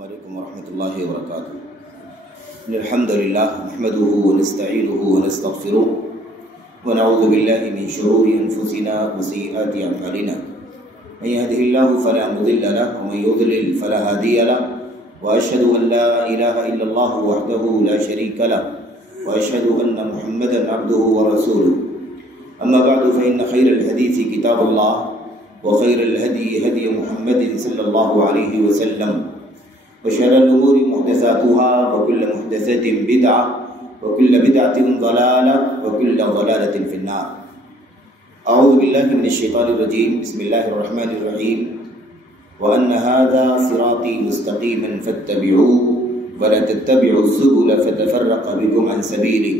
السلام علیکم ورحمۃ اللہ وبرکاتہ۔ الحمد للہ نحمده ونستعینه ونستغفره ونعوذ باللہ من شرور انفسنا وسیئات اعمالنا من يهده الله فلا مضل له ومن يضلل فلا هادي له واشهد ان لا اله الا الله وحده لا شريك له واشهد ان محمدا عبده ورسوله اما بعد فان خير الحديث كتاب الله وخير الهدي هدي محمد صلى الله عليه وسلم وشر الأمور محدثاتها وكل محدثة بدعة وكل بدعة ضلالة وكل ضلالة في النار۔ أعوذ بالله من الشيطان الرجيم، بسم الله الرحمن الرحيم، وأن هذا صراطي مستقيما فاتبعوه ولا تتبعوا السبل فتفرق بكم عن سبيله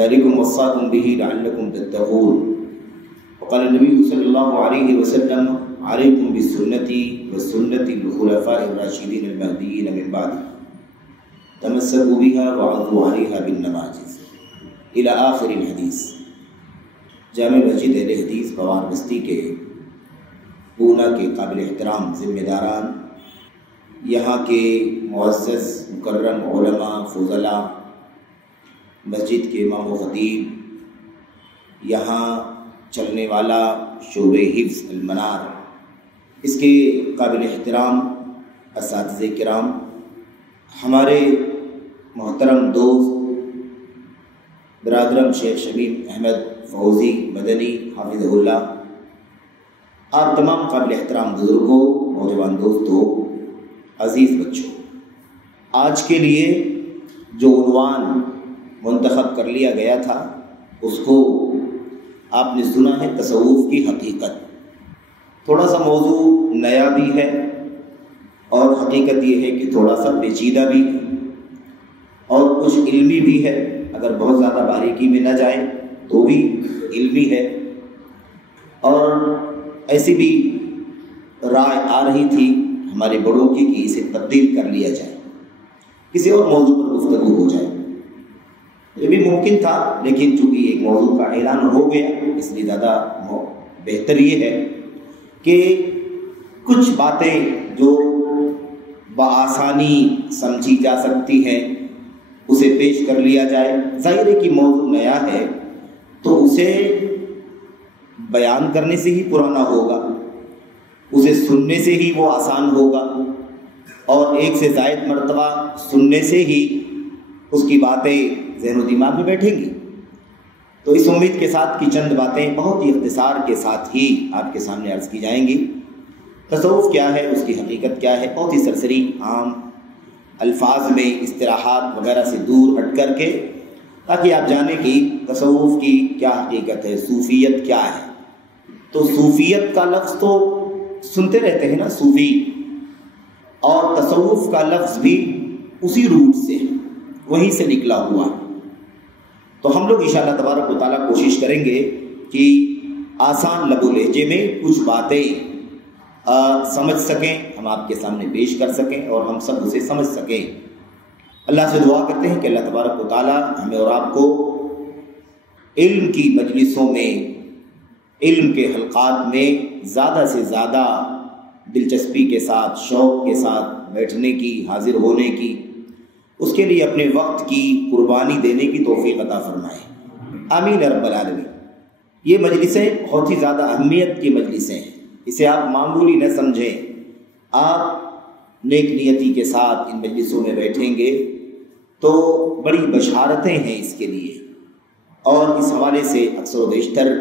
ذلكم وصاكم به لعلكم تتقون۔ وقال النبي صلى الله عليه وسلم عليكم بسنتي وسنة الخلفاء الراشدين المهديين من بعدي تمسكوا بها وعضوا عليها بالنواجذ إلى آخر الحدیث۔ جامع مسجد اہل حدیث بوار بستی کے پونا کے قابل احترام ذمہ داران، یہاں کے معزز مکرم علماء فضلاء، مسجد کے امام و خطیب، یہاں چلنے والا شعبہ حفظ المنار، اس کے قابل احترام اساتذہ کرام، ہمارے محترم دوست برادرم شیخ شمیم احمد فوزی مدنی حافظہ اللہ، آپ تمام قابل احترام بزرگوں، نوجوان دوستوں، عزیز بچوں، آج کے لیے جو عنوان منتخب کر لیا گیا تھا اس کو آپ نے سنا ہے، تصوف کی حقیقت۔ تھوڑا سا موضوع نیا بھی ہے اور حقیقت یہ ہے کہ تھوڑا سا پیچیدہ بھی ہے اور کچھ علمی بھی ہے، اگر بہت زیادہ باریکی میں نہ جائیں تو بھی علمی ہے، اور ایسی بھی رائے آ رہی تھی ہمارے بڑوں کی کہ اسے تبدیل کر لیا جائے، کسی اور موضوع پر گفتگو ہو جائے۔ یہ بھی ممکن تھا، لیکن چونکہ ایک موضوع کا اعلان ہو گیا اس لیے زیادہ بہتر یہ ہے کہ کچھ باتیں جو بآسانی سمجھی جا سکتی ہیں اسے پیش کر لیا جائے۔ ظاہر ہے کہ موضوع نیا ہے تو اسے بیان کرنے سے ہی پرانا ہوگا، اسے سننے سے ہی وہ آسان ہوگا، اور ایک سے زائد مرتبہ سننے سے ہی اس کی باتیں ذہن و دماغ میں بیٹھیں گی۔ تو اس امید کے ساتھ کہ چند باتیں بہت ہی اختصار کے ساتھ ہی آپ کے سامنے عرض کی جائیں گی۔ تصوف کیا ہے، اس کی حقیقت کیا ہے، بہت ہی سرسری عام الفاظ میں اصطلاحات وغیرہ سے دور ہٹ کر کے، تاکہ آپ جانیں کہ تصوف کی کیا حقیقت ہے، صوفیت کیا ہے۔ تو صوفیت کا لفظ تو سنتے رہتے ہیں نا، صوفی، اور تصوف کا لفظ بھی اسی روٹ سے، وہیں سے نکلا ہوا ہے۔ تو ہم لوگ انشاءاللہ تبارک و تعالیٰ کوشش کریں گے کہ آسان لب و لہجے میں کچھ باتیں سمجھ سکیں، ہم آپ کے سامنے پیش کر سکیں اور ہم سب اسے سمجھ سکیں۔ اللہ سے دعا کرتے ہیں کہ اللہ تبارک و تعالیٰ ہمیں اور آپ کو علم کی مجلسوں میں، علم کے حلقات میں زیادہ سے زیادہ دلچسپی کے ساتھ، شوق کے ساتھ بیٹھنے کی، حاضر ہونے کی، اس کے لیے اپنے وقت کی قربانی دینے کی توفیق عطا فرمائے، آمین رب العالمین۔ یہ مجلسیں بہت ہی زیادہ اہمیت کی مجلسیں ہیں، اسے آپ معمولی نہ سمجھیں۔ آپ نیک نیتی کے ساتھ ان مجلسوں میں بیٹھیں گے تو بڑی بشارتیں ہیں اس کے لیے، اور اس حوالے سے اکثر و بیشتر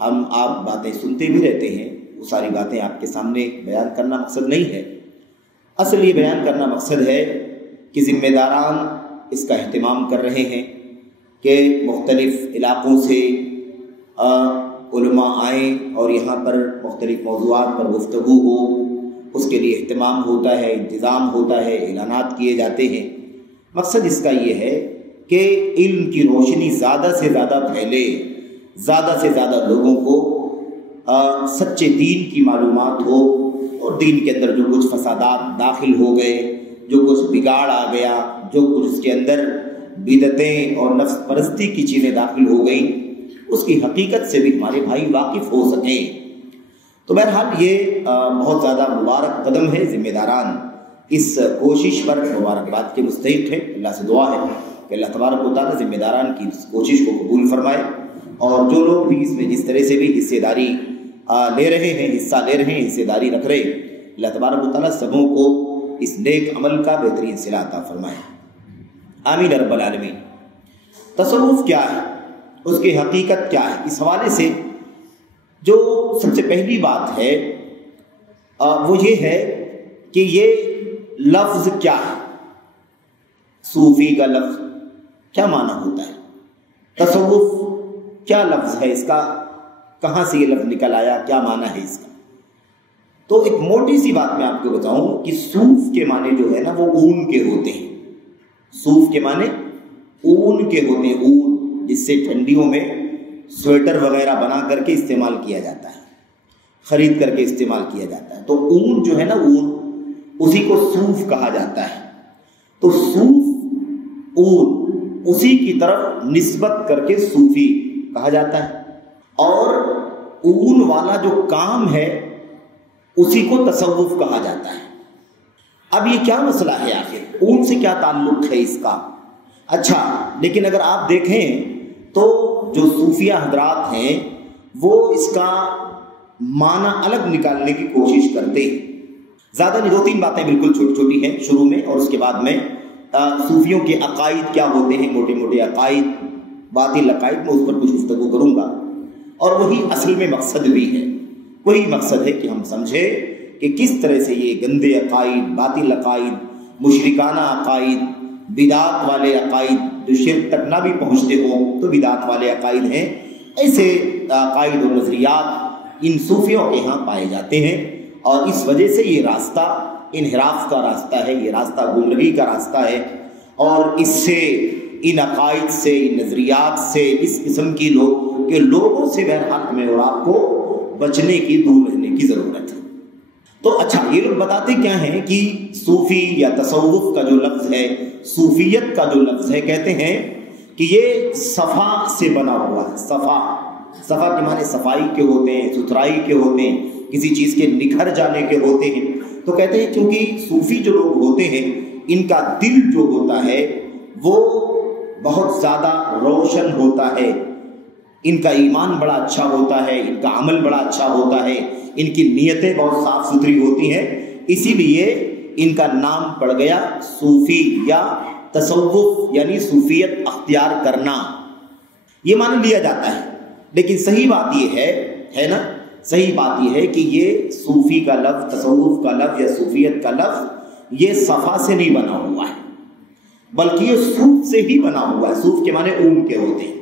ہم آپ باتیں سنتے بھی رہتے ہیں، وہ ساری باتیں آپ کے سامنے بیان کرنا مقصد نہیں ہے۔ اصل یہ بیان کرنا مقصد ہے کہ ذمہ داران اس کا اہتمام کر رہے ہیں کہ مختلف علاقوں سے علماء آئیں اور یہاں پر مختلف موضوعات پر گفتگو ہو، اس کے لیے اہتمام ہوتا ہے، انتظام ہوتا ہے، اعلانات کیے جاتے ہیں۔ مقصد اس کا یہ ہے کہ علم کی روشنی زیادہ سے زیادہ پھیلے، زیادہ سے زیادہ لوگوں کو سچے دین کی معلومات ہو، اور دین کے اندر جو کچھ فسادات داخل ہو گئے، جو کچھ بگاڑ آ گیا، جو کچھ اس کے اندر بدعتیں اور نفس پرستی کی چیزیں داخل ہو گئیں، اس کی حقیقت سے بھی ہمارے بھائی واقف ہو سکیں۔ تو بہرحال یہ بہت زیادہ مبارک قدم ہے ذمہ داران اس کوشش پر مبارکباد کے مستحق ہیں۔ اللہ سے دعا ہے کہ اللہ تبارک و تعالیٰ ذمہ داران کی اس کوشش کو قبول فرمائے، اور جو لوگ بھی اس میں جس طرح سے بھی حصے داری لے رہے ہیں، حصہ لے رہے ہیں، حصے داری رکھ رہے ہیں، اللہ تبارک و تعالیٰ سبوں کو اس نیک عمل کا بہترین صلہ عطا فرمائے، آمین رب العالمین۔ تصوف کیا ہے، اس کی حقیقت کیا ہے، اس حوالے سے جو سب سے پہلی بات ہے وہ یہ ہے کہ یہ لفظ کیا ہے، صوفی کا لفظ کیا معنی ہوتا ہے، تصوف کیا لفظ ہے، اس کا کہاں سے یہ لفظ نکل آیا، کیا معنی ہے اس کا۔ تو ایک موٹی سی بات میں آپ کو بتاؤں کہ صوف کے معنی جو ہے نا وہ اون کے ہوتے ہیں، صوف کے معنی اون کے ہوتے ہیں، اون جس سے ٹھنڈیوں میں سویٹر وغیرہ بنا کر کے استعمال کیا جاتا ہے، خرید کر کے استعمال کیا جاتا ہے، تو اون جو ہے نا اون، اسی کو صوف کہا جاتا ہے۔ تو صوف اون اسی کی طرف نسبت کر کے صوفی کہا جاتا ہے، اور اون والا جو کام ہے اسی کو تصوف کہا جاتا ہے۔ اب یہ کیا مسئلہ ہے، آخر اون سے کیا تعلق ہے اس کا؟ اچھا، لیکن اگر آپ دیکھیں تو جو صوفیہ حضرات ہیں وہ اس کا معنی الگ نکالنے کی کوشش کرتے ہیں، زیادہ نہیں، 2-3 باتیں بالکل چھوٹی چھوٹی ہیں شروع میں، اور اس کے بعد میں صوفیوں کے عقائد کیا ہوتے ہیں، موٹے موٹے عقائد، باطل عقائد، میں اس پر کچھ گفتگو کروں گا، اور وہی اصل میں مقصد بھی ہے، وہی مقصد ہے کہ ہم سمجھیں کہ کس طرح سے یہ گندے عقائد، باطل عقائد، مشرکانہ عقائد، بدعات والے عقائد جو شرک تک نہ بھی پہنچتے ہوں تو بدعات والے عقائد ہیں، ایسے عقائد اور نظریات ان صوفیوں کے ہاں پائے جاتے ہیں، اور اس وجہ سے یہ راستہ انحراف کا راستہ ہے، یہ راستہ گمراہی کا راستہ ہے، اور اس سے، ان عقائد سے، ان نظریات سے، اس قسم کی لوگوں سے بہرحال ہمیں اور آپ کو بچنے کی، دور رہنے کی ضرورت ہے۔ تو اچھا، یہ لوگ بتاتے کیا ہیں کہ صوفی یا تصوف کا جو لفظ ہے، صوفیت کا جو لفظ ہے، کہتے ہیں کہ یہ صفا سے بنا ہوا ہے۔ صفا کے معنی صفائی کے ہوتے ہیں، ستھرائی کے ہوتے ہیں، کسی چیز کے نکھر جانے کے ہوتے ہیں۔ تو کہتے ہیں کیونکہ صوفی جو لوگ ہوتے ہیں ان کا دل جو ہوتا ہے وہ بہت زیادہ روشن ہوتا ہے، ان کا ایمان بڑا اچھا ہوتا ہے، ان کا عمل بڑا اچھا ہوتا ہے، ان کی نیتیں بہت صاف ستھری ہوتی ہیں، اسی لیے ان کا نام پڑ گیا صوفی یا تصوف، یعنی صوفیت اختیار کرنا، یہ معنی لیا جاتا ہے۔ لیکن صحیح بات یہ ہے نا، صحیح بات یہ ہے کہ یہ صوفی کا لفظ، تصوف کا لفظ یا صوفیت کا لفظ یہ صفا سے نہیں بنا ہوا ہے، بلکہ یہ صوف سے ہی بنا ہوا ہے۔ صوف کے معنی اون کے ہوتے ہیں۔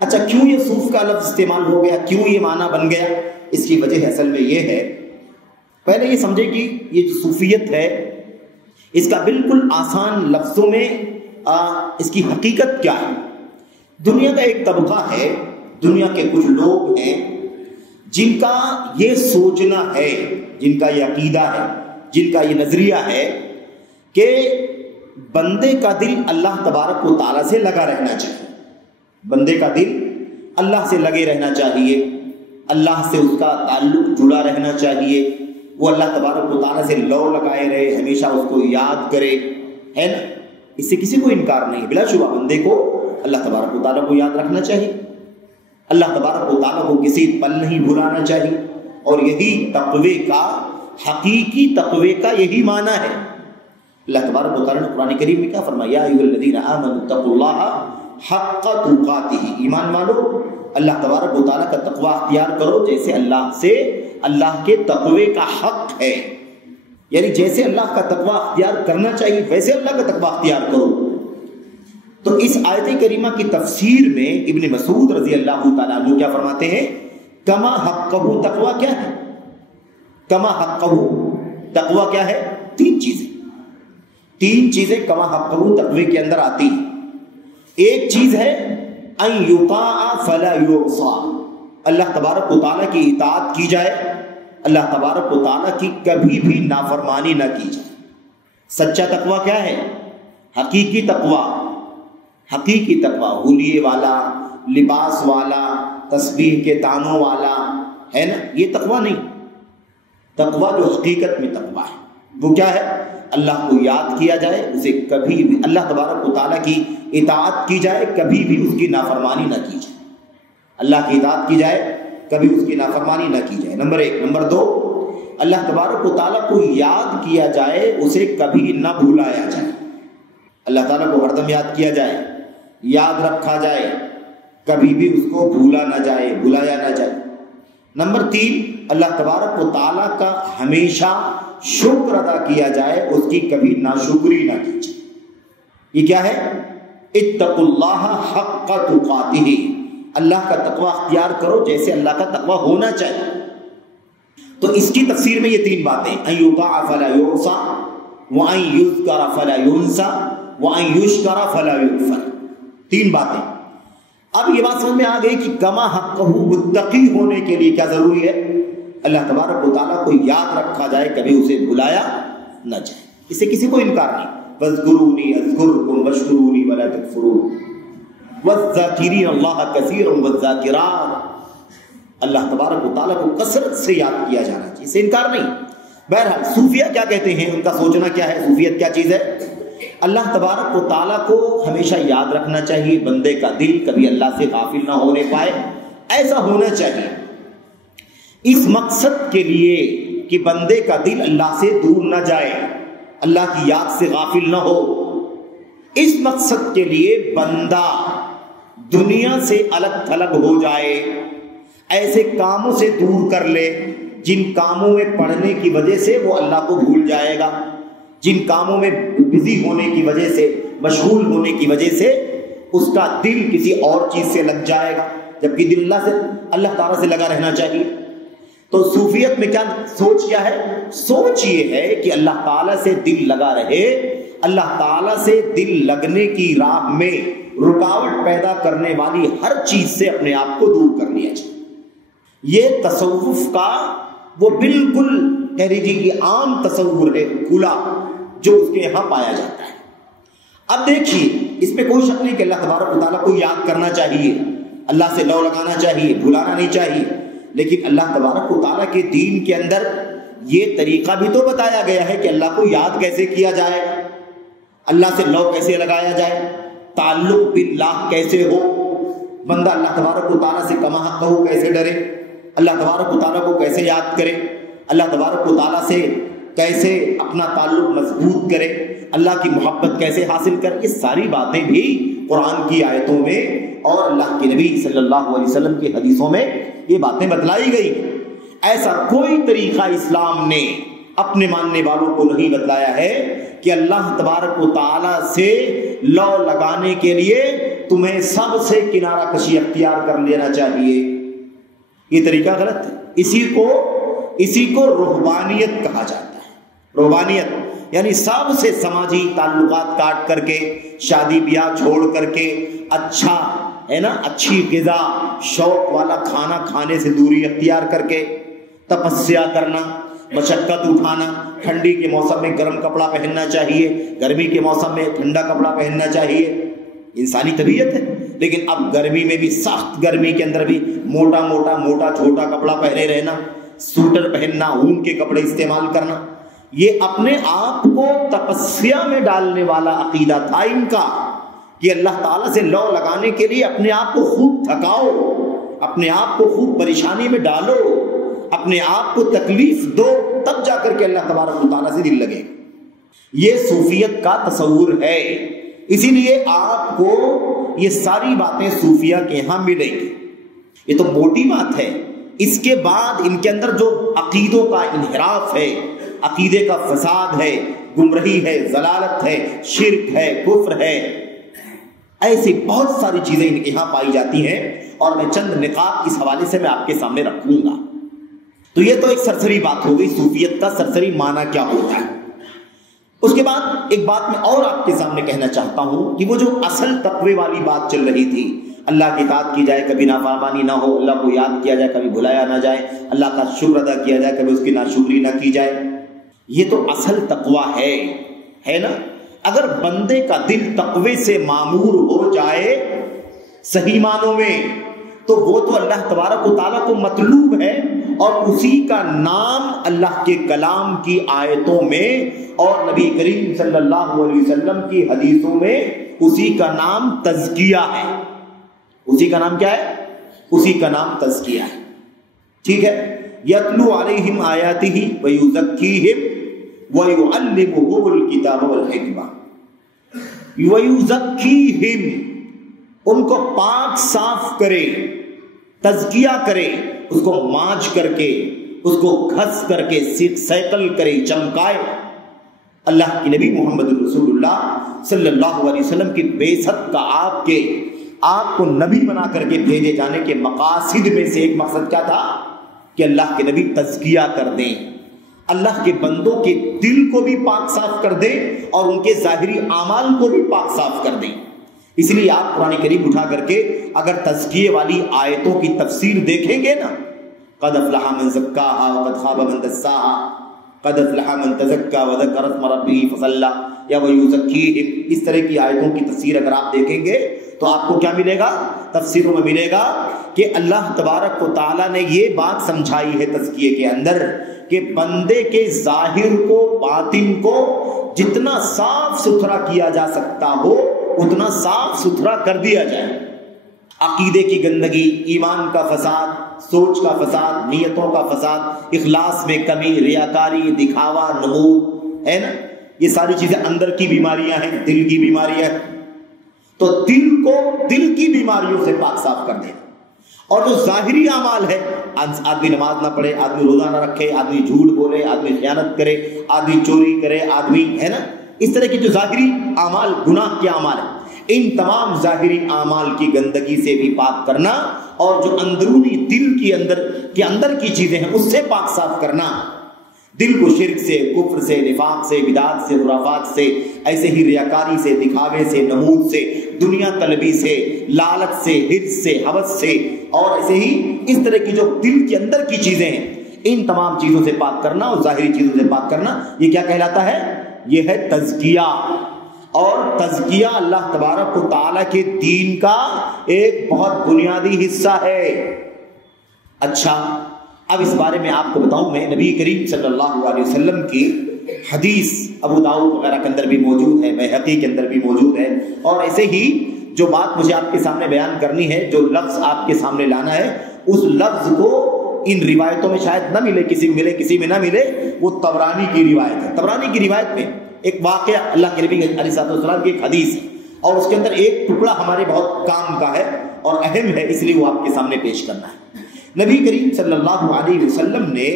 اچھا، کیوں یہ صوف کا لفظ استعمال ہو گیا، کیوں یہ معنی بن گیا؟ اس کی وجہ اصل میں یہ ہے، پہلے یہ سمجھے کہ یہ جو صوفیت ہے اس کا بالکل آسان لفظوں میں اس کی حقیقت کیا ہے۔ دنیا کا ایک طبقہ ہے، دنیا کے کچھ لوگ ہیں جن کا یہ سوچنا ہے، جن کا یہ عقیدہ ہے، جن کا یہ نظریہ ہے کہ بندے کا دل اللہ تبارک و تعالیٰ سے لگا رہنا چاہیے، بندے کا دل اللہ سے لگے رہنا چاہیے، اللہ سے اس کا تعلق جڑا رہنا چاہیے، وہ اللہ تبارک و تعالیٰ سے لو لگائے رہے، ہمیشہ اس کو یاد کرے، ہے نا، اس سے کسی کو انکار نہیں، بلا شبہ بندے کو اللہ تبارک و تعالیٰ کو یاد رکھنا چاہیے، اللہ تبارک و تعالیٰ کو کسی پل نہیں بھلانا چاہیے، اور یہی تقوی کا، حقیقی تقوی کا یہی معنی ہے۔ اللہ تبارک و تعالیٰ نے قرآن کریم میں کیا فرمایا، یا ایھا الذین آمنوا اتقوا اللہ حق تقاتہ، ایمان والو اللہ تبارک و تعالیٰ کا تقوی اختیار کرو جیسے اللہ سے، اللہ کے تقوی کا حق ہے، یعنی جیسے اللہ کا تقوی اختیار کرنا چاہیے ویسے اللہ کا تقوی اختیار کرو۔ تو اس آیت کریمہ کی تفسیر میں ابن مسعود رضی اللہ تعالیٰ عنہ کیا فرماتے ہیں، کما حقہ، تقوی کیا ہے، کما حقہ، تقوی کیا ہے، تین چیزیں کما حقہ تقوی کے اندر آتی ہیں۔ ایک چیز ہے ان یطاع فلا یعصى، اللہ تبارک و تعالیٰ کی اطاعت کی جائے، اللہ تبارک و تعالیٰ کی کبھی بھی نافرمانی نہ کی جائے۔ سچا تقوی کیا ہے، حقیقی تقوی، حقیقی تقوی حلیے والا، لباس والا، تسبیح کے تانوں والا، ہے نا، یہ تقوی نہیں۔ تقوی جو حقیقت میں تقوی ہے وہ کیا ہے، اللہ کو یاد کیا جائے، اسے کبھی بھی اللہ تبارک و تعالیٰ کی اطاعت کی جائے، کبھی بھی اس کی نافرمانی نہ کی جائے، اللہ کی اطاعت کی جائے، کبھی اس کی نافرمانی نہ کی جائے، نمبر 1۔ نمبر 2، اللہ تبارک و تعالیٰ کو یاد کیا جائے، اسے کبھی نہ بھلایا جائے، اللہ تعالیٰ کو ہر دم یاد کیا جائے، یاد رکھا جائے، کبھی بھی اس کو بھولا نہ جائے، بھلایا نہ جائے۔ نمبر 3، اللہ تبارک و تعالیٰ کا ہمیشہ شکر ادا کیا جائے، اس کی کبھی ناشکری نہ کی جائے۔ یہ کیا ہے؟ اتقوا اللہ حق تقاتہ، اللہ کا تقوی اختیار کرو جیسے اللہ کا تقوی ہونا چاہیے۔ تو اس کی تفسیر میں یہ 3 باتیں، ان یطاع فلا یعصى، وان یذکر فلا ینسى، وان یشکر فلا یکفر۔ 3 باتیں۔ اب یہ بات سمجھ میں آ گئی کہ کما حقہ، متقی ہونے کے لیے کیا ضروری ہے؟ اللہ تبارک و تعالیٰ کو یاد رکھا جائے، کبھی اسے بھلایا نہ جائے، اس سے کسی کو انکار نہیں۔ فاذکرونی اذکرکم واشکرونی ولا تکفرون والذاکرین اللہ کثیرا والذاکرات، اللہ تبارک و تعالیٰ کو کثرت سے یاد کیا جانا چاہیے، اس سے انکار نہیں۔ بہرحال صوفیہ کیا کہتے ہیں، ان کا سوچنا کیا ہے، صوفیت کیا چیز ہے؟ اللہ تبارک و تعالیٰ کو ہمیشہ یاد رکھنا چاہیے، بندے کا دل کبھی اللہ سے غافل نہ ہونے پائے، ایسا ہونا چاہیے، اس مقصد کے لیے کہ بندے کا دل اللہ سے دور نہ جائے، اللہ کی یاد سے غافل نہ ہو۔ اس مقصد کے لیے بندہ دنیا سے الگ تھلگ ہو جائے، ایسے کاموں سے دور کر لے جن کاموں میں پڑھنے کی وجہ سے وہ اللہ کو بھول جائے گا، جن کاموں میں بزی ہونے کی وجہ سے، مشغول ہونے کی وجہ سے اس کا دل کسی اور چیز سے لگ جائے گا، جبکہ دل اللہ تعالیٰ سے لگا رہنا چاہیے۔ تو صوفیت میں کیا ہے؟ سوچ یہ ہے کہ اللہ تعالیٰ سے دل لگا رہے، اللہ تعالیٰ سے دل لگنے کی راہ میں رکاوٹ پیدا کرنے والی ہر چیز سے اپنے آپ کو دور کر لیا جائے۔ یہ تصوف کا وہ بالکل کہہ لیجیے کہ عام تصور ہے، کھلا، جو اس کے یہاں پایا جاتا ہے۔ اب دیکھیے، اس پہ کوئی شک نہیں کہ اللہ تبارک و تعالیٰ کو یاد کرنا چاہیے، اللہ سے لو لگانا چاہیے، بھلانا نہیں چاہیے، لیکن اللہ تبارک و تعالیٰ کے دین کے اندر یہ طریقہ بھی تو بتایا گیا ہے کہ اللہ کو یاد کیسے کیا جائے، اللہ سے لو کیسے لگایا جائے، تعلق باللہ کیسے ہو، بندہ اللہ تبارک و تعالیٰ سے کما حقہ کیسے ڈرے، اللہ تبارک و تعالیٰ کو کیسے یاد کرے، اللہ تبارک و تعالیٰ سے کیسے اپنا تعلق مضبوط کرے، اللہ کی محبت کیسے حاصل کرے۔ یہ ساری باتیں بھی قرآن کی آیتوں میں اور اللہ کے نبی صلی اللہ علیہ وسلم کی حدیثوں میں یہ باتیں بتلائی گئی۔ ایسا کوئی طریقہ اسلام نے اپنے ماننے والوں کو نہیں بتلایا ہے کہ اللہ تبارک و تعالیٰ سے لو لگانے کے لیے تمہیں سب سے کنارہ کشی اختیار کر لینا چاہیے۔ یہ طریقہ غلط ہے، اسی کو روحانیت کہا جاتا ہے۔ روحانیت یعنی سب سے سماجی تعلقات کاٹ کر کے، شادی بیاہ چھوڑ کر کے، اچھا ہے نا، اچھی غذا، شوق والا کھانا کھانے سے دوری اختیار کر کے، تپسیا کرنا، مشقت اٹھانا، ٹھنڈی کے موسم میں گرم کپڑا پہننا چاہیے، گرمی کے موسم میں ٹھنڈا کپڑا پہننا چاہیے، انسانی طبیعت ہے۔ لیکن اب گرمی میں بھی، سخت گرمی کے اندر بھی موٹا چھوٹا کپڑا پہنے رہنا، سوٹر پہننا، اون کے کپڑے استعمال کرنا، یہ اپنے آپ کو تپسیا میں ڈالنے والا عقیدہ تھا ان کا کہ اللہ تعالیٰ سے لو لگانے کے لیے اپنے آپ کو خوب تھکاؤ، اپنے آپ کو خوب پریشانی میں ڈالو، اپنے آپ کو تکلیف دو، تب جا کر کے اللہ تبارک و تعالیٰ سے دل لگے۔ یہ صوفیت کا تصور ہے، اسی لیے آپ کو یہ ساری باتیں صوفیہ کے یہاں ملیں گی۔ یہ تو موٹی بات ہے، اس کے بعد ان کے اندر جو عقیدوں کا انحراف ہے، عقیدے کا فساد ہے، گمراہی ہے، ضلالت ہے، شرک ہے، کفر ہے، ایسی بہت ساری چیزیں ان کے یہاں پائی جاتی ہیں، اور میں چند نقاط اس حوالے سے میں آپ کے سامنے رکھوں گا۔ تو یہ تو ایک سرسری بات ہو گئی، صوفیت کا سرسری معنی کیا ہوتا ہے۔ اس کے بعد ایک بات میں اور آپ کے سامنے کہنا چاہتا ہوں کہ وہ جو اصل تقوی والی بات چل رہی تھی، اللہ کی اطاعت کی جائے، کبھی نافرمانی نہ ہو، اللہ کو یاد کیا جائے، کبھی بھلایا نہ جائے، اللہ کا شکر ادا کیا جائے، کبھی اس کی ناشکری نہ کی جائے، یہ تو اصل تقوی ہے نا۔ اگر بندے کا دل تقوی سے معمور ہو جائے صحیح معنوں میں، تو وہ تو اللہ تبارک و تعالیٰ کو مطلوب ہے، اور اسی کا نام اللہ کے کلام کی آیتوں میں اور نبی کریم صلی اللہ علیہ وسلم کی حدیثوں میں اسی کا نام تزکیہ ہے. اسی کا نام کیا ہے؟ اسی کا نام تزکیہ ہے. ٹھیک ہے. یتلو علیہم آیاتہ ویزکیہم ویعلمہم الکتاب والحکمہ. ویزکیہم، ان کو پاک صاف کرے، تزکیہ کرے، اس کو مانچ کر کے، اس کو گھس کر کے سیکل کرے، چمکائے. اللہ کی نبی محمد رسول اللہ صلی اللہ علیہ وسلم کی بعثت کا آپ کو نبی بنا کر کے بھیجے جانے کے مقاصد میں سے ایک مقصد کیا تھا کہ اللہ کے نبی تزکیہ کر دیں، اللہ کے بندوں کے دل کو بھی پاک صاف کر دیں اور ان کے ظاہری اعمال کو بھی پاک صاف کر دیں. اس لیے آپ قرآن کریم اٹھا کر کے اگر تزکیے والی آیتوں کی تفسیر دیکھیں گے نا، قد افلح من زکاہا وقد خاب من دساہا، قد افلح من تزکا وذکر اسم ربہ فصلی یا ویزکیہم، اس طرح کی آیتوں کی تفسیر اگر آپ دیکھیں گے تو آپ کو کیا ملے گا؟ تفسیروں میں ملے گا کہ اللہ تبارک و تعالیٰ نے یہ بات سمجھائی ہے تزکیے کے اندر کہ بندے کے ظاہر کو، باطن کو جتنا صاف ستھرا کیا جا سکتا ہو اتنا صاف ستھرا کر دیا جائے. عقیدے کی گندگی، ایمان کا فساد، سوچ کا فساد، نیتوں کا فساد، اخلاص میں کمی، ریاکاری، دکھاوا، نمود، ہے نا، یہ ساری چیزیں اندر کی بیماریاں ہیں، دل کی بیماریاں ہیں. تو دل کو دل کی بیماریوں سے پاک صاف کر دینا. اور جو ظاہری اعمال ہے، آدمی نماز نہ پڑھے، آدمی روزہ نہ رکھے، آدمی جھوٹ بولے، آدمی خیانت کرے، آدمی چوری کرے، آدمی، ہے نا، اس طرح کے جو ظاہری اعمال، گناہ کے اعمال ہیں، ان تمام ظاہری اعمال کی گندگی سے بھی پاک کرنا اور جو اندرونی دل کی اندر کی چیزیں ہیں اس سے پاک صاف کرنا. دل کو شرک سے، کفر سے، نفاق سے، بدعات سے، خرافات سے، ایسے ہی ریاکاری سے، دکھاوے سے، نمود سے، دنیا طلبی سے، لالچ سے، حرص سے، ہوس سے، اور ایسے ہی اس طرح کی جو دل کے اندر کی چیزیں ہیں ان تمام چیزوں سے پاک کرنا اور ظاہری چیزوں سے پاک کرنا، یہ کیا کہلاتا ہے؟ یہ ہے تزکیہ. اور تزکیہ اللہ تبارک و تعالیٰ کے دین کا ایک بہت بنیادی حصہ ہے. اچھا، اب اس بارے میں آپ کو بتاؤں، میں نبی کریم صلی اللہ علیہ وسلم کی حدیث ابو داؤد وغیرہ کے اندر بھی موجود ہے، بہقی کے اندر بھی موجود ہے، اور ایسے ہی جو بات مجھے آپ کے سامنے بیان کرنی ہے، جو لفظ آپ کے سامنے لانا ہے، اس لفظ کو ان روایتوں میں شاید نہ ملے، کسی میں ملے کسی میں نہ ملے. وہ طبرانی کی روایت ہے. طبرانی کی روایت میں ایک واقعہ اللہ کے نبی علیہ السلام کی ایک حدیث ہے اور اس کے اندر ایک ٹکڑا ہمارے بہت کام کا ہے اور اہم ہے، اس لیے وہ آپ کے سامنے پیش کرنا ہے. نبی کریم صلی اللہ علیہ وسلم نے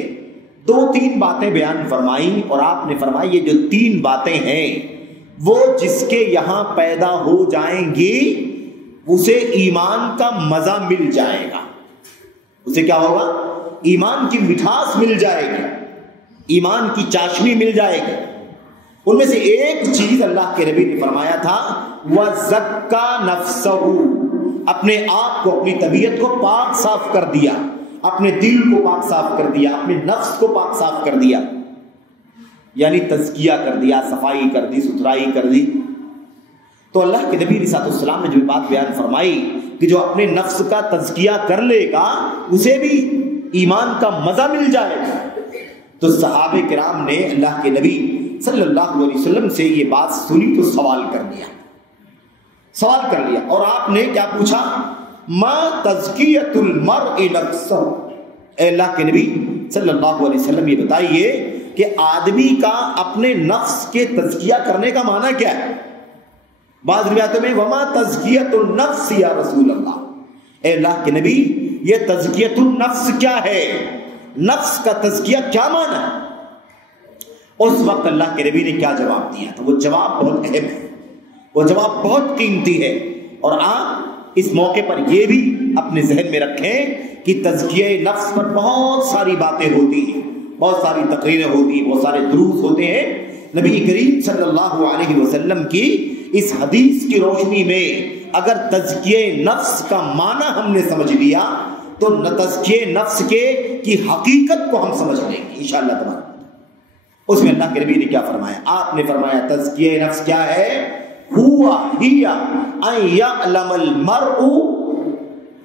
2-3 باتیں بیان فرمائی اور آپ نے فرمائی یہ جو 3 باتیں ہیں وہ جس کے یہاں پیدا ہو جائیں گی اسے ایمان کا مزہ مل جائے گا. اسے کیا ہوگا؟ ایمان کی مٹھاس مل جائے گی، ایمان کی چاشنی مل جائے گی. ان میں سے ایک چیز اللہ کے نبی نے فرمایا تھا وَزَكَّى نَفْسَهُ، اپنے آپ کو، اپنی طبیعت کو پاک صاف کر دیا، اپنے دل کو پاک صاف کر دیا، اپنے نفس کو پاک صاف کر دیا، یعنی تزکیہ کر دیا، صفائی کر دی، ستھرائی کر دی. تو اللہ کے نبی علیہ السلام نے جو بات بیان فرمائی کہ جو اپنے نفس کا تزکیہ کر لے گا اسے بھی ایمان کا مزہ مل جائے گا. تو صحابہ کرام نے اللہ کے نبی صلی اللہ علیہ وسلم سے یہ بات سنی تو سوال کر لیا اور آپ نے کیا پوچھا؟ ما تزکیۃ المرء نفسہ. اے اللہ کے نبی صلی اللہ علیہ وسلم یہ بتائیے کہ آدمی کا اپنے نفس کے تزکیہ کرنے کا معنی کیا ہے؟ بعض روایتوں میں وما تزکیۃ النفس یا رسول اللہ. اے اللہ کے نبی یہ تزکیۃ النفس کیا ہے؟ نفس کا تزکیہ کیا معنی ہے؟ اس وقت اللہ کے نبی نے کیا جواب دیا تھا؟ وہ جواب بہت اہم ہے، وہ جواب بہت قیمتی ہے، اور آپ اس موقع پر یہ بھی اپنے ذہن میں رکھیں کہ تزکیہ نفس پر بہت ساری باتیں ہوتی ہیں، بہت ساری تقریریں ہوتی ہیں، بہت سارے دروس ہوتے ہیں. نبی کریم صلی اللہ علیہ وسلم کی اس حدیث کی روشنی میں اگر تزکیہ نفس کا معنی ہم نے سمجھ لیا تو تزکیہ نفس کی حقیقت کو ہم سمجھ لیں گے انشاءاللہ تعالی. اس میں اللہ کے نبی نے کیا فرمایا؟ آپ نے فرمایا تزکیہ نفس کیا ہے؟ ہوا ہی ان یعلم المرء،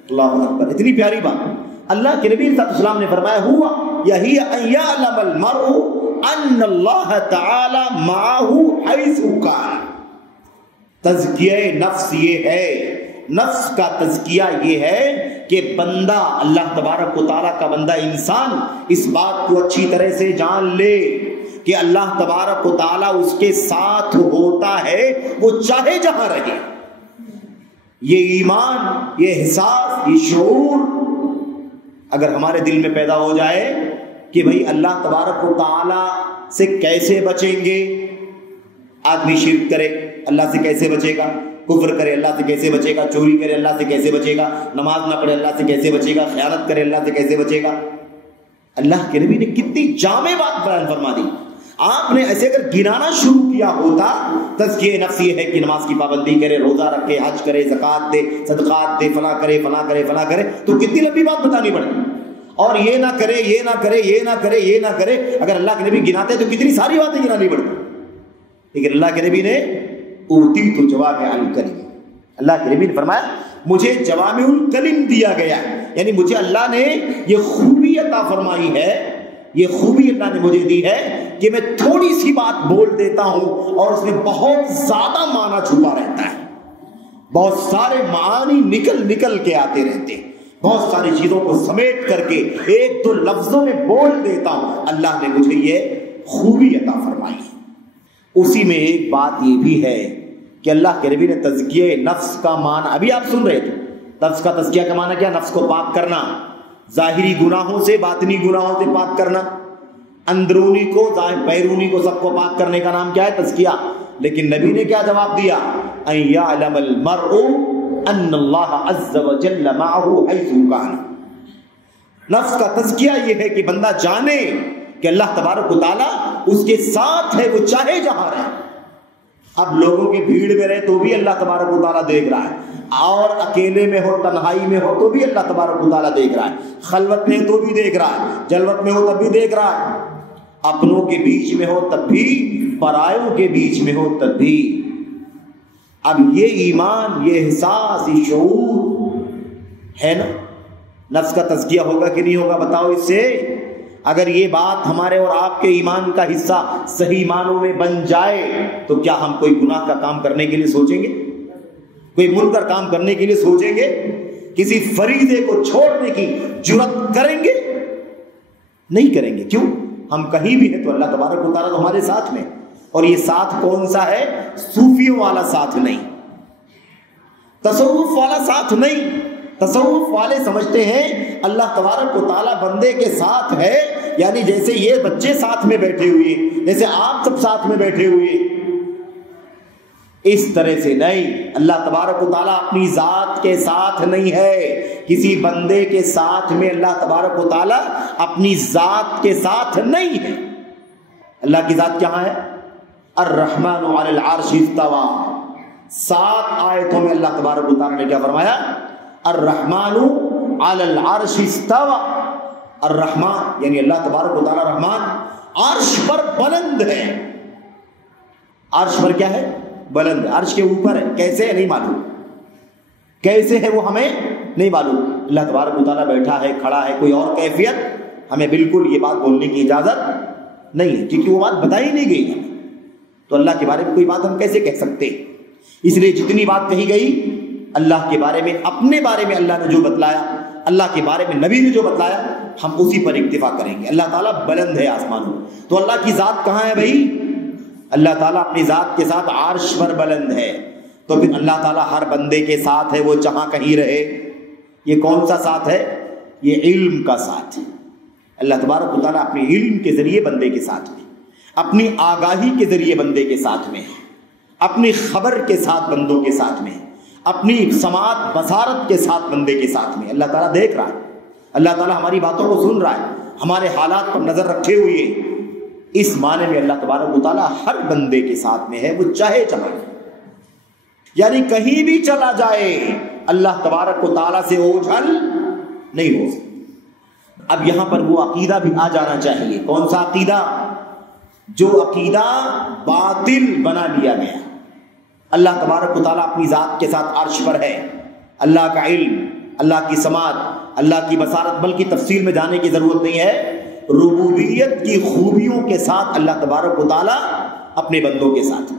اللہ اکبر، اتنی پیاری بات، اللہ کے نبی صلی اللہ علیہ وسلم نے فرمایا ہوا یہی ان یعلم المرء ان اللہ تعالی معه حیث کان. تزکیہ نفس یہ ہے، نفس کا تزکیہ یہ ہے کہ بندہ اللہ تبارک و تعالیٰ کا بندہ انسان اس بات کو اچھی طرح سے جان لے کہ اللہ تبارک و تعالیٰ اس کے ساتھ ہوتا ہے، وہ چاہے جہاں رہے. یہ ایمان، یہ احساس، یہ شعور اگر ہمارے دل میں پیدا ہو جائے کہ بھئی اللہ تبارک و تعالیٰ سے کیسے بچیں گے. آدمی شرک کرے اللہ سے کیسے بچے گا، کفر کرے اللہ سے کیسے بچے گا، چوری کرے اللہ سے کیسے بچے گا، نماز نہ پڑھے اللہ سے کیسے بچے گا، خیانت کرے اللہ سے کیسے بچے گا. اللہ کے نبی نے کتنی جامع بات بیان فرما دی. آپ نے ایسے اگر گنانا شروع کیا ہوتا، تزکیہ نفس یہ ہے کہ نماز کی پابندی کرے، روزہ رکھے، حج کرے، زکوٰۃ دے، صدقات دے، فلاں کرے فلاں کرے فلاں کرے، تو کتنی لمبی بات بتانی پڑے. اور یہ نہ کرے، یہ نہ کرے، یہ نہ کرے، یہ نہ کرے. اگر اللہ کے نبی گناتے تو کتنی ساری باتیں گنانی پڑتی. لیکن اللہ کے نبی نے اوتیت جوامع الکلم، اللہ کے نبی نے فرمایا مجھے جوامع الکلم دیا گیا ہے، یعنی مجھے اللہ نے یہ خوبی عطا فرمائی ہے، یہ خوبی اللہ نے مجھے دی ہے کہ میں تھوڑی سی بات بول دیتا ہوں اور اس میں بہت زیادہ معنی چھپا رہتا ہے، بہت سارے معانی نکل کے آتے رہتے ہیں، بہت ساری چیزوں کو سمیٹ کر کے ایک دو لفظوں میں بول دیتا ہوں. اللہ نے مجھے یہ خوبی عطا فرمائی. اسی میں ایک بات یہ بھی ہے کہ اللہ کے نبی نے تزکیہ نفس کا معنی ابھی آپ سن رہے تھے. نفس کا تزکیہ کا معنی کیا؟ نفس کو پاک کرنا، ظاہری گناہوں سے، باطنی گناہوں سے پاک کرنا، اندرونی کو بیرونی کو سب کو پاک کرنے کا نام کیا ہے؟ تزکیہ. لیکن نبی نے کیا جواب دیا؟ ان یعلم المرء ان اللہ عز وجل معه حیث کان. نفس کا تزکیہ یہ ہے کہ بندہ جانے کہ اللہ تبارک و تعالیٰ اس کے ساتھ ہے، وہ چاہے جہاں رہے. اب لوگوں کے بھیڑ میں رہے تو بھی اللہ تبارک و تعالیٰ دیکھ رہا ہے، اور اکیلے میں ہو، تنہائی میں ہو تو بھی اللہ تبارک و تعالیٰ دیکھ رہا ہے، خلوت میں تو بھی دیکھ رہا ہے، جلوت میں ہو تب بھی دیکھ رہا ہے، اپنوں کے بیچ میں ہو تب بھی، پرایوں کے بیچ میں ہو تب بھی. اب یہ ایمان، یہ احساس، یہ شعور ہے نا. نفس کا تزکیہ ہوگا کہ نہیں ہوگا بتاؤ اس سے؟ اگر یہ بات ہمارے اور آپ کے ایمان کا حصہ صحیح معنوں میں بن جائے تو کیا ہم کوئی گناہ کا کام کرنے کے لیے سوچیں گے؟ کوئی منکر کام کرنے کے لیے سوچیں گے؟ کسی فریضے کو چھوڑنے کی جرات کریں گے؟ نہیں کریں گے. کیوں؟ ہم کہیں بھی ہیں تو اللہ تبارک و تعالیٰ تو ہمارے ساتھ میں. اور یہ ساتھ کون سا ہے؟ صوفیوں والا ساتھ نہیں، تصوف والا ساتھ نہیں. تصوف والے سمجھتے ہیں اللہ تبارک و تعالیٰ بندے کے ساتھ ہے، یعنی جیسے یہ بچے ساتھ میں بیٹھے ہوئے، جیسے آپ سب ساتھ میں بیٹھے ہوئے. اس طرح سے نہیں. اللہ تبارک و تعالیٰ اپنی ذات کے ساتھ نہیں ہے، کسی بندے کے ساتھ میں اللہ تبارک و تعالیٰ اپنی ذات کے ساتھ نہیں ہے. اللہ کی ذات کہاں ہے؟ الرحمن علی العرش استوى. 7 آیتوں میں اللہ تبارک و تعالیٰ نے کیا فرمایا؟ الرحمن علی العرش استوى. الرحمن یعنی اللہ تبارک و تعالیٰ رحمان عرش پر بلند ہے. عرش پر کیا ہے؟ بلند ہے. عرش کے اوپر ہے. کیسے ہے نہیں معلوم، کیسے ہے وہ ہمیں نہیں معلوم. اللہ تبارک و تعالیٰ بیٹھا ہے، کھڑا ہے، کوئی اور کیفیت ہمیں بالکل یہ بات بولنے کی اجازت نہیں ہے، کیونکہ وہ بات بتائی نہیں گئی ہے. تو اللہ کے بارے میں کوئی بات ہم کیسے کہہ سکتے؟ اس لیے جتنی بات کہی گئی اللہ کے بارے میں، اپنے بارے میں اللہ نے جو بتلایا، اللہ کے بارے میں نبی نے جو بتلایا، ہم اسی پر اکتفا کریں گے. اللہ تعالیٰ بلند ہے آسمانوں. تو اللہ کی ذات کہاں ہے بھائی؟ اللہ تعالیٰ اپنی ذات کے ساتھ عرش پر بلند ہے. تو پھر اللہ تعالیٰ ہر بندے کے ساتھ ہے، وہ جہاں کہیں رہے. یہ کون سا ساتھ ہے؟ یہ علم کا ساتھ ہے. اللہ تبارک و تعالیٰ اپنے علم کے ذریعے بندے کے ساتھ میں، اپنی آگاہی کے ذریعے بندے کے ساتھ میں، اپنی خبر کے ساتھ بندوں کے ساتھ میں، اپنی سماعت بصارت کے ساتھ بندے کے ساتھ میں. اللہ تعالیٰ دیکھ رہا ہے، اللہ تعالیٰ ہماری باتوں کو سن رہا ہے، ہمارے حالات پر نظر رکھے ہوئے. اس معنی میں اللہ تبارک و تعالیٰ ہر بندے کے ساتھ میں ہے، وہ چاہے چلا جائے، یعنی کہیں بھی چلا جائے اللہ تبارک و تعالیٰ سے اوجھل نہیں ہو سکتا. اب یہاں پر وہ عقیدہ بھی آ جانا چاہیے. کون سا عقیدہ؟ جو عقیدہ باطل بنا لیا گیا. اللہ تبارک و تعالیٰ اپنی ذات کے ساتھ عرش پر ہے، اللہ کا علم، اللہ کی سماعت، اللہ کی بصارت، بلکہ تفصیل میں جانے کی ضرورت نہیں ہے۔ ربوبیت کی خوبیوں کے ساتھ اللہ تبارک و تعالیٰ اپنے بندوں کے ساتھ،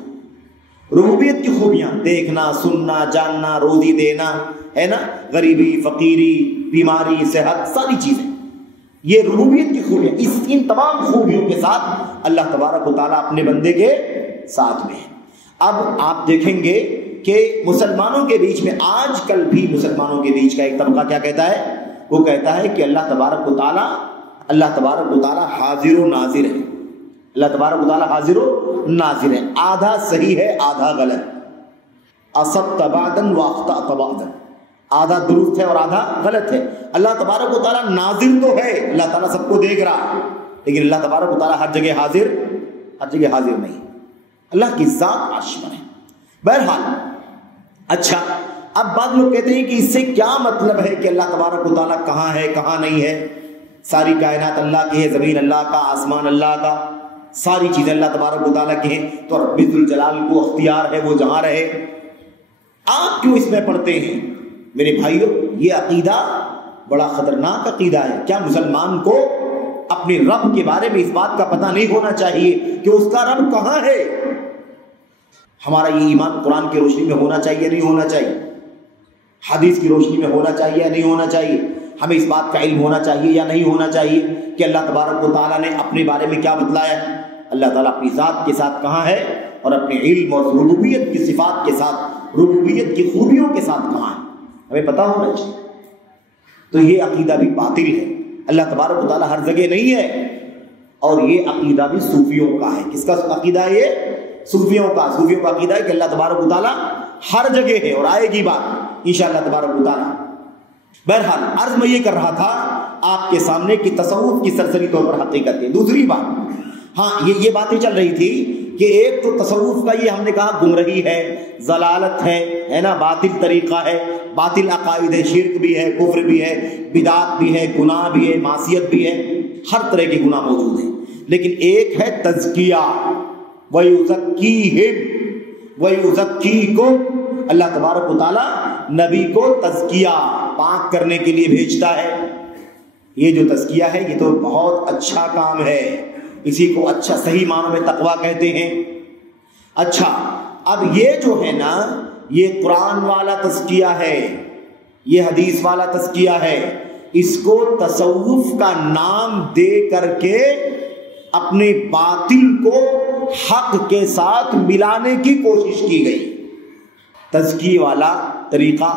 ربوبیت کی خوبیاں دیکھنا، سننا، جاننا، روزی دینا، ہے نا، غریبی، فقیری، بیماری، صحت، ساری چیزیں، یہ ربوبیت کی خوبیاں، ان تمام خوبیوں کے ساتھ اللہ تبارک و تعالیٰ اپنے بندے کے ساتھ میں ہے۔ اب آپ دیکھیں گے کہ مسلمانوں کے بیچ میں آج کل بھی مسلمانوں کے بیچ کا ایک طبقہ کیا کہتا ہے؟ وہ کہتا ہے کہ اللہ تبارک و تعالیٰ حاضر و ناظر ہے، اللہ تبارک و تعالیٰ حاضر و ناظر ہے، آدھا صحیح ہے آدھا غلط، اصبت بعضا واخطأت بعضا، آدھا درست ہے اور آدھا غلط ہے۔ اللہ تبارک و تعالیٰ ناظر تو ہے، اللہ تعالیٰ سب کو دیکھ رہا ہے، لیکن اللہ تبارک و تعالیٰ ہر جگہ حاضر نہیں، اللہ کی ذات عرش پر ہے۔ بہرحال اچھا، اب بعض لوگ کہتے ہیں کہ اس سے کیا مطلب ہے کہ اللہ تبارک و تعالیٰ کہاں ہے کہاں نہیں ہے؟ ساری کائنات اللہ کی ہے، زمین اللہ کا، آسمان اللہ کا، ساری چیزیں اللہ تبارک و تعالیٰ کی ہیں، تو رب ذوالجلال کو اختیار ہے وہ جہاں رہے، آپ کیوں اس میں پڑھتے ہیں؟ میرے بھائیوں، یہ عقیدہ بڑا خطرناک عقیدہ ہے۔ کیا مسلمان کو اپنے رب کے بارے میں اس بات کا پتہ نہیں ہونا چاہیے کہ اس کا رب کہاں ہے؟ ہمارا یہ ایمان قرآن کی روشنی میں ہونا چاہیے نہیں ہونا چاہیے؟ حدیث کی روشنی میں ہونا چاہیے یا نہیں ہونا چاہیے؟ ہمیں اس بات کا علم ہونا چاہیے یا نہیں ہونا چاہیے کہ اللہ تبارک و تعالیٰ نے اپنے بارے میں کیا بتلایا ہے؟ اللہ تعالیٰ اپنی ذات کے ساتھ کہاں ہے، اور اپنے علم اور ربوبیت کی صفات کے ساتھ، ربوبیت کی خوبیوں کے ساتھ کہاں ہے، ہمیں پتہ ہونا چاہیے۔ تو یہ عقیدہ بھی باطل ہے، اللہ تبارک و تعالیٰ ہر جگہ نہیں ہے، اور یہ عقیدہ بھی صوفیوں کا ہے۔ کس کا عقیدہ ہے یہ؟ صوفیوں کا عقیدہ ہے کہ اللہ تبارک و تعالیٰ ہر جگہ ہے، اور آئے گی بات انشاءاللہ تبارک و تعالیٰ۔ بہرحال عرض میں یہ کر رہا تھا آپ کے سامنے کہ تصوف کی سرسری طور پر حقیقت ہے۔ دوسری بات، ہاں یہ باتیں چل رہی تھی کہ ایک تو تصوف کا یہ ہم نے کہا گمراہی ہے، ضلالت ہے نا، باطل طریقہ ہے، باطل عقائد ہے، شرک بھی ہے، کفر بھی ہے، بدعت بھی ہے، گناہ بھی ہے، معصیت بھی ہے، ہر طرح کے گناہ موجود ہیں۔ لیکن ایک ہے تزکیہ، وَيُزَكِّيهِمْ وَيُزَكِّيكُمْ، اللہ تبارک و تعالیٰ نبی کو تزکیہ، پاک کرنے کے لیے بھیجتا ہے۔ یہ جو تزکیہ ہے یہ تو بہت اچھا کام ہے، اسی کو اچھا صحیح معنوں میں تقویٰ کہتے ہیں۔ اچھا، اب یہ جو ہے نا، یہ قرآن والا تزکیہ ہے، یہ حدیث والا تزکیہ ہے، اس کو تصوف کا نام دے کر کے اپنے باطل کو حق کے ساتھ ملانے کی کوشش کی گئی۔ تزکیہ والا طریقہ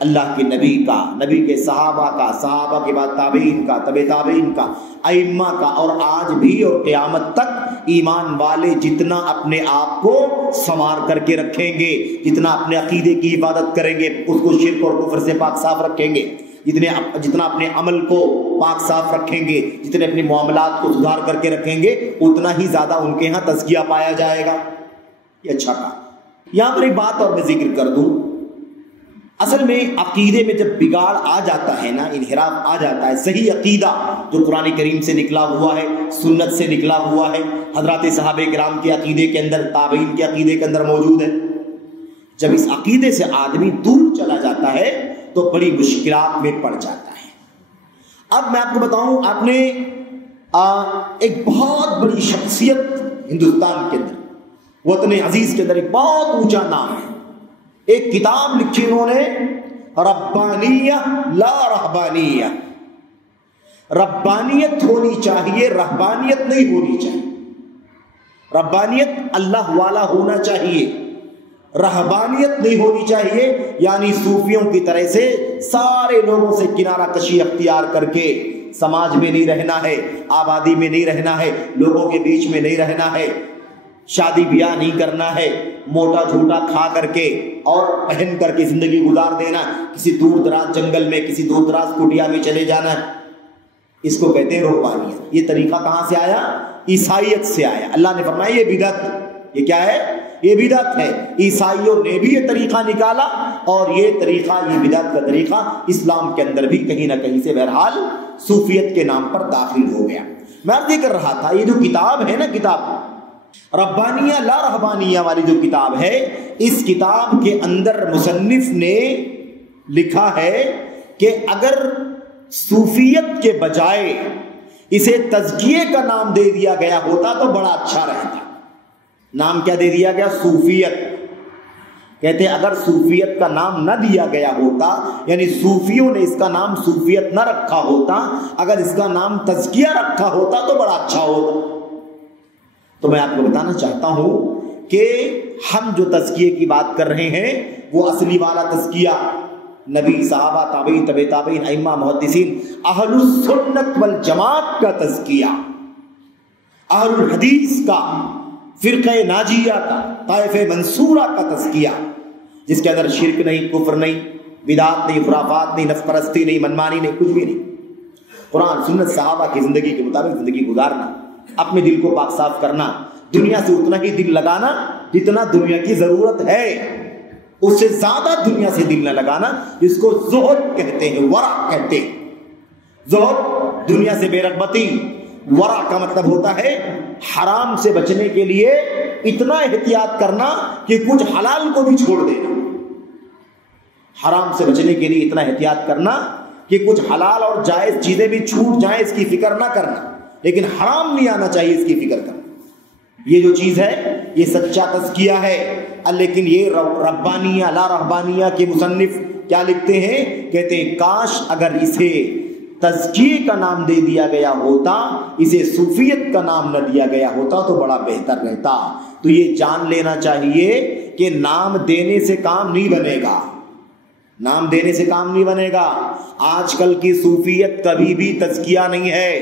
اللہ کے نبی کا، نبی کے صحابہ کا، صحابہ کے بعد تابعین کا، تبع تابعین کا، ائمہ کا، اور آج بھی اور قیامت تک ایمان والے جتنا اپنے آپ کو سنوار کر کے رکھیں گے، جتنا اپنے عقیدے کی حفاظت کریں گے، اس کو شرک اور کفر سے پاک صاف رکھیں گے، جتنا اپنے عمل کو پاک صاف رکھیں گے، جتنے اپنے معاملات کو سدھار کر کے رکھیں گے، اتنا ہی زیادہ ان کے ہاں تزکیہ پایا جائے گا۔ یہ اچھا کہا۔ یہاں پر ایک بات اور میں ذکر کر دوں، اصل میں عقیدے میں جب بگاڑ آ جاتا ہے نا، انحراف آ جاتا ہے، صحیح عقیدہ جو قرآن کریم سے نکلا ہوا ہے، سنت سے نکلا ہوا ہے، حضرات صحابہ کرام کے عقیدے کے اندر، تابعین کے عقیدے کے اندر موجود ہے، جب اس عقیدے سے آدمی دور چلا جاتا ہے تو بڑی مشکلات میں پڑ جاتا ہے۔ اب میں آپ کو بتاؤں، آپ نے ایک بہت بڑی شخصیت ہندوستان کے اندر، وطن عزیز کے اندر ایک بہت اونچا نام ہے، ایک کتاب لکھی انہوں نے، ربانیہ لا رہبانیہ، ربانیت ہونی چاہیے، رہبانیت نہیں ہونی چاہیے، ربانیت اللہ والا ہونا چاہیے، رہبانیت نہیں ہونی چاہیے، یعنی صوفیوں کی طرح سے سارے لوگوں سے کنارہ کشی اختیار کر کے سماج میں نہیں رہنا ہے، آبادی میں نہیں رہنا ہے، لوگوں کے بیچ میں نہیں رہنا ہے، شادی بیاہ نہیں کرنا ہے، موٹا جھوٹا کھا کر کے اور پہن کر کے زندگی گزار دینا، کسی دور دراز جنگل میں، کسی دور دراز کٹیا میں چلے جانا ہے، اس کو کہتے ہیں رہبانیت۔ یہ طریقہ کہاں سے آیا؟ عیسائیت سے آیا۔ اللہ نے فرمایا یہ بدعت، یہ کیا ہے؟ یہ بدعت ہے۔ عیسائیوں نے بھی یہ طریقہ نکالا، اور یہ طریقہ، یہ بدعت کا طریقہ اسلام کے اندر بھی کہیں نہ کہیں سے بہرحال صوفیت کے نام پر داخل ہو گیا۔ میں عرض کر رہا تھا، یہ جو کتاب ہے نا، کتاب ربانیہ لا رہبانیہ والی جو کتاب ہے، اس کتاب کے اندر مصنف نے لکھا ہے کہ کہ اگر صوفیت کے بجائے اسے تزکیے کا نام دے دیا گیا ہوتا تو بڑا اچھا رہتا. نام کیا دے دیا گیا؟ صوفیت. کہتے اگر صوفیت کا نام نہ دیا گیا ہوتا، یعنی صوفیوں نے اس کا نام صوفیت نہ رکھا ہوتا، اگر اس کا نام تزکیہ رکھا ہوتا تو بڑا اچھا ہوتا. تو میں آپ کو بتانا چاہتا ہوں کہ ہم جو تزکیے کی بات کر رہے ہیں وہ اصلی والا تزکیہ نبی، صحابہ، تابعین، تبع تابعین، ائمہ، محدثین، اہل السنت والجماعت کا تزکیہ، اہل الحدیث کا، فرقہ ناجیہ کا، طائفہ منصورہ کا تزکیہ، جس کے اندر شرک نہیں، کفر نہیں، بدعات نہیں، خرافات نہیں، نفس پرستی نہیں، منمانی نہیں، کچھ بھی نہیں. قرآن سنت صحابہ کی زندگی کے مطابق زندگی گزارنا، اپنے دل کو پاک صاف کرنا، دنیا سے اتنا ہی دل لگانا جتنا دنیا کی ضرورت ہے، اس سے زیادہ دنیا سے دل نہ لگانا، جس کو زہد کہتے ہیں، ورع کہتے ہیں. زہد دنیا سے بے رغبتی. ورع کا مطلب ہوتا ہے حرام سے بچنے کے لیے اتنا احتیاط کرنا کہ کچھ حلال کو بھی چھوڑ دینا. حرام سے بچنے کے لیے اتنا احتیاط کرنا کہ کچھ حلال اور جائز چیزیں بھی چھوٹ جائیں، اس کی فکر نہ کرنا، لیکن حرام نہیں آنا چاہیے، اس کی فکر کرنا. یہ جو چیز ہے یہ سچا تزکیہ ہے. لیکن یہ ربانیہ لا رہبانیہ کے مصنف کیا لکھتے ہیں؟ کہتے ہیں کاش اگر اسے تزکیے کا نام دے دیا گیا ہوتا، اسے صوفیت کا نام نہ دیا گیا ہوتا تو بڑا بہتر رہتا. تو یہ جان لینا چاہیے کہ نام دینے سے کام نہیں بنے گا، نام دینے سے کام نہیں بنے گا. آج کل کی صوفیت کبھی بھی تزکیہ نہیں ہے.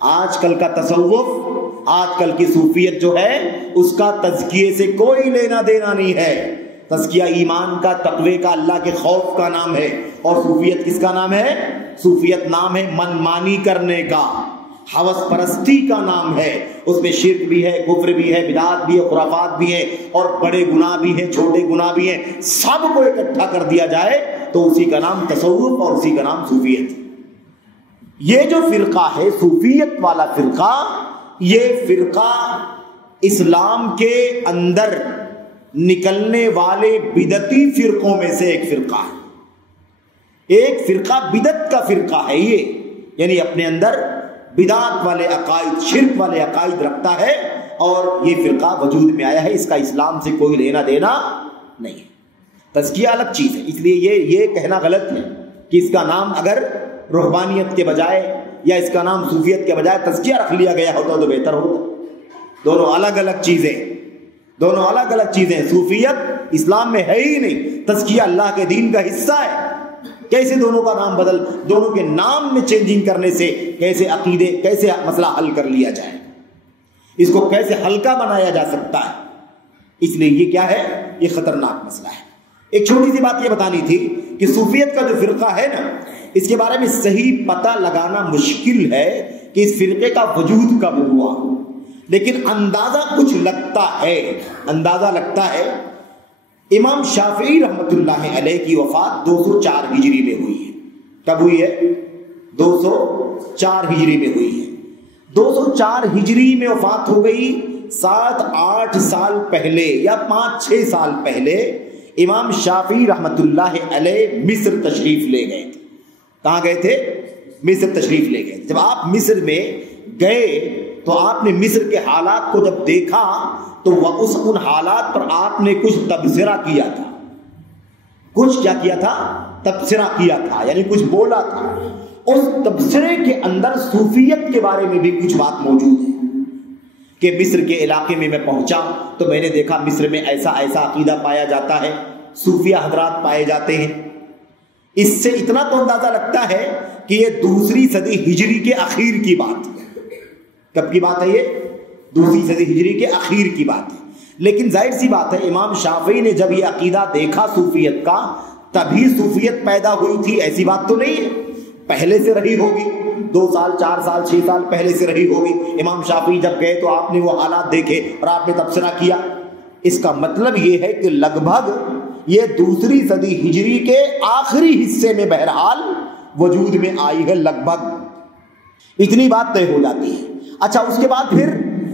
آج کل کا تصوف، آج کل کی صوفیت جو ہے اس کا تزکیے سے کوئی لینا دینا نہیں ہے. تزکیہ ایمان کا، تقوی کا، اللہ کے خوف کا نام ہے. اور صوفیت کس کا نام ہے؟ صوفیت نام ہے منمانی کرنے کا، ہوس پرستی کا نام ہے. اس میں شرک بھی ہے، کفر بھی ہے، بدعات بھی ہے، خرافات بھی ہے، اور بڑے گناہ بھی ہیں، چھوٹے گناہ بھی ہیں. سب کو اکٹھا کر دیا جائے تو اسی کا نام تصوف اور اسی کا نام صوفیت. یہ جو فرقہ ہے صوفیت والا فرقہ، یہ فرقہ اسلام کے اندر نکلنے والے بدعتی فرقوں میں سے ایک فرقہ ہے. ایک فرقہ بدعت کا فرقہ ہے یہ، یعنی اپنے اندر بدعت والے عقائد، شرک والے عقائد رکھتا ہے، اور یہ فرقہ وجود میں آیا ہے. اس کا اسلام سے کوئی لینا دینا نہیں ہے. تزکیہ الگ چیز ہے. اس لیے یہ کہنا غلط ہے کہ اس کا نام اگر رہبانیت کے بجائے یا اس کا نام صوفیت کے بجائے تزکیہ رکھ لیا گیا ہوتا تو بہتر ہوتا. دونوں الگ الگ چیزیں، دونوں الگ الگ چیزیں. صوفیت اسلام میں ہے ہی نہیں، تزکیہ اللہ کے دین کا حصہ ہے. کیسے دونوں کا نام بدل، دونوں کے نام میں چینجنگ کرنے سے کیسے عقیدے، کیسے مسئلہ حل کر لیا جائے، اس کو کیسے ہلکا بنایا جا سکتا ہے. اس لیے یہ کیا ہے؟ یہ خطرناک مسئلہ ہے. ایک چھوٹی سی بات یہ بتانی تھی کہ صوفیت کا جو فرقہ ہے نا، اس کے بارے میں صحیح پتہ لگانا مشکل ہے کہ اس فرقے کا وجود کب ہوا، لیکن اندازہ کچھ لگتا ہے. اندازہ لگتا ہے امام شافعی رحمۃ اللہ علیہ کی وفات 204 ہجری میں ہوئی ہے. کب ہوئی ہے؟ 204 ہجری میں ہوئی ہے. 204 ہجری میں وفات ہو گئی. 7-8 سال پہلے یا 5-6 سال پہلے امام شافعی رحمۃ اللہ علیہ مصر تشریف لے گئے تھے. کہاں گئے تھے؟ مصر تشریف لے گئے. جب آپ مصر میں گئے تو آپ نے مصر کے حالات کو جب دیکھا تو ان حالات پر آپ نے کچھ تبصرہ کیا تھا. کچھ کیا کیا تھا؟ تبصرہ کیا تھا، یعنی کچھ بولا تھا. اس تبصرے کے اندر صوفیت کے بارے میں بھی کچھ بات موجود ہے کہ مصر کے علاقے میں پہنچا تو میں نے دیکھا مصر میں ایسا ایسا عقیدہ پایا جاتا ہے، صوفیہ حضرات پائے جاتے ہیں. اس سے اتنا تو اندازہ لگتا ہے کہ یہ 2 صدی ہجری کے اخیر کی بات ہے. کب کی بات ہے یہ؟ 2 صدی ہجری کے اخیر کی بات ہے. لیکن ظاہر سی بات ہے امام شافعی نے جب یہ عقیدہ دیکھا صوفیت کا تبھی صوفیت پیدا ہوئی تھی، ایسی بات تو نہیں ہے. پہلے سے رہی ہوگی، 2 سال 4 سال 6 سال پہلے سے رہی ہوگی. امام شافعی جب گئے تو آپ نے وہ حالات دیکھے اور آپ نے تبصرہ کیا. اس کا مطلب یہ ہے کہ لگ بھگ یہ 2 صدی ہجری کے آخری حصے میں بہرحال وجود میں آئی ہے. لگ بھگ اتنی بات طے ہو جاتی ہے. اچھا، اس کے بعد پھر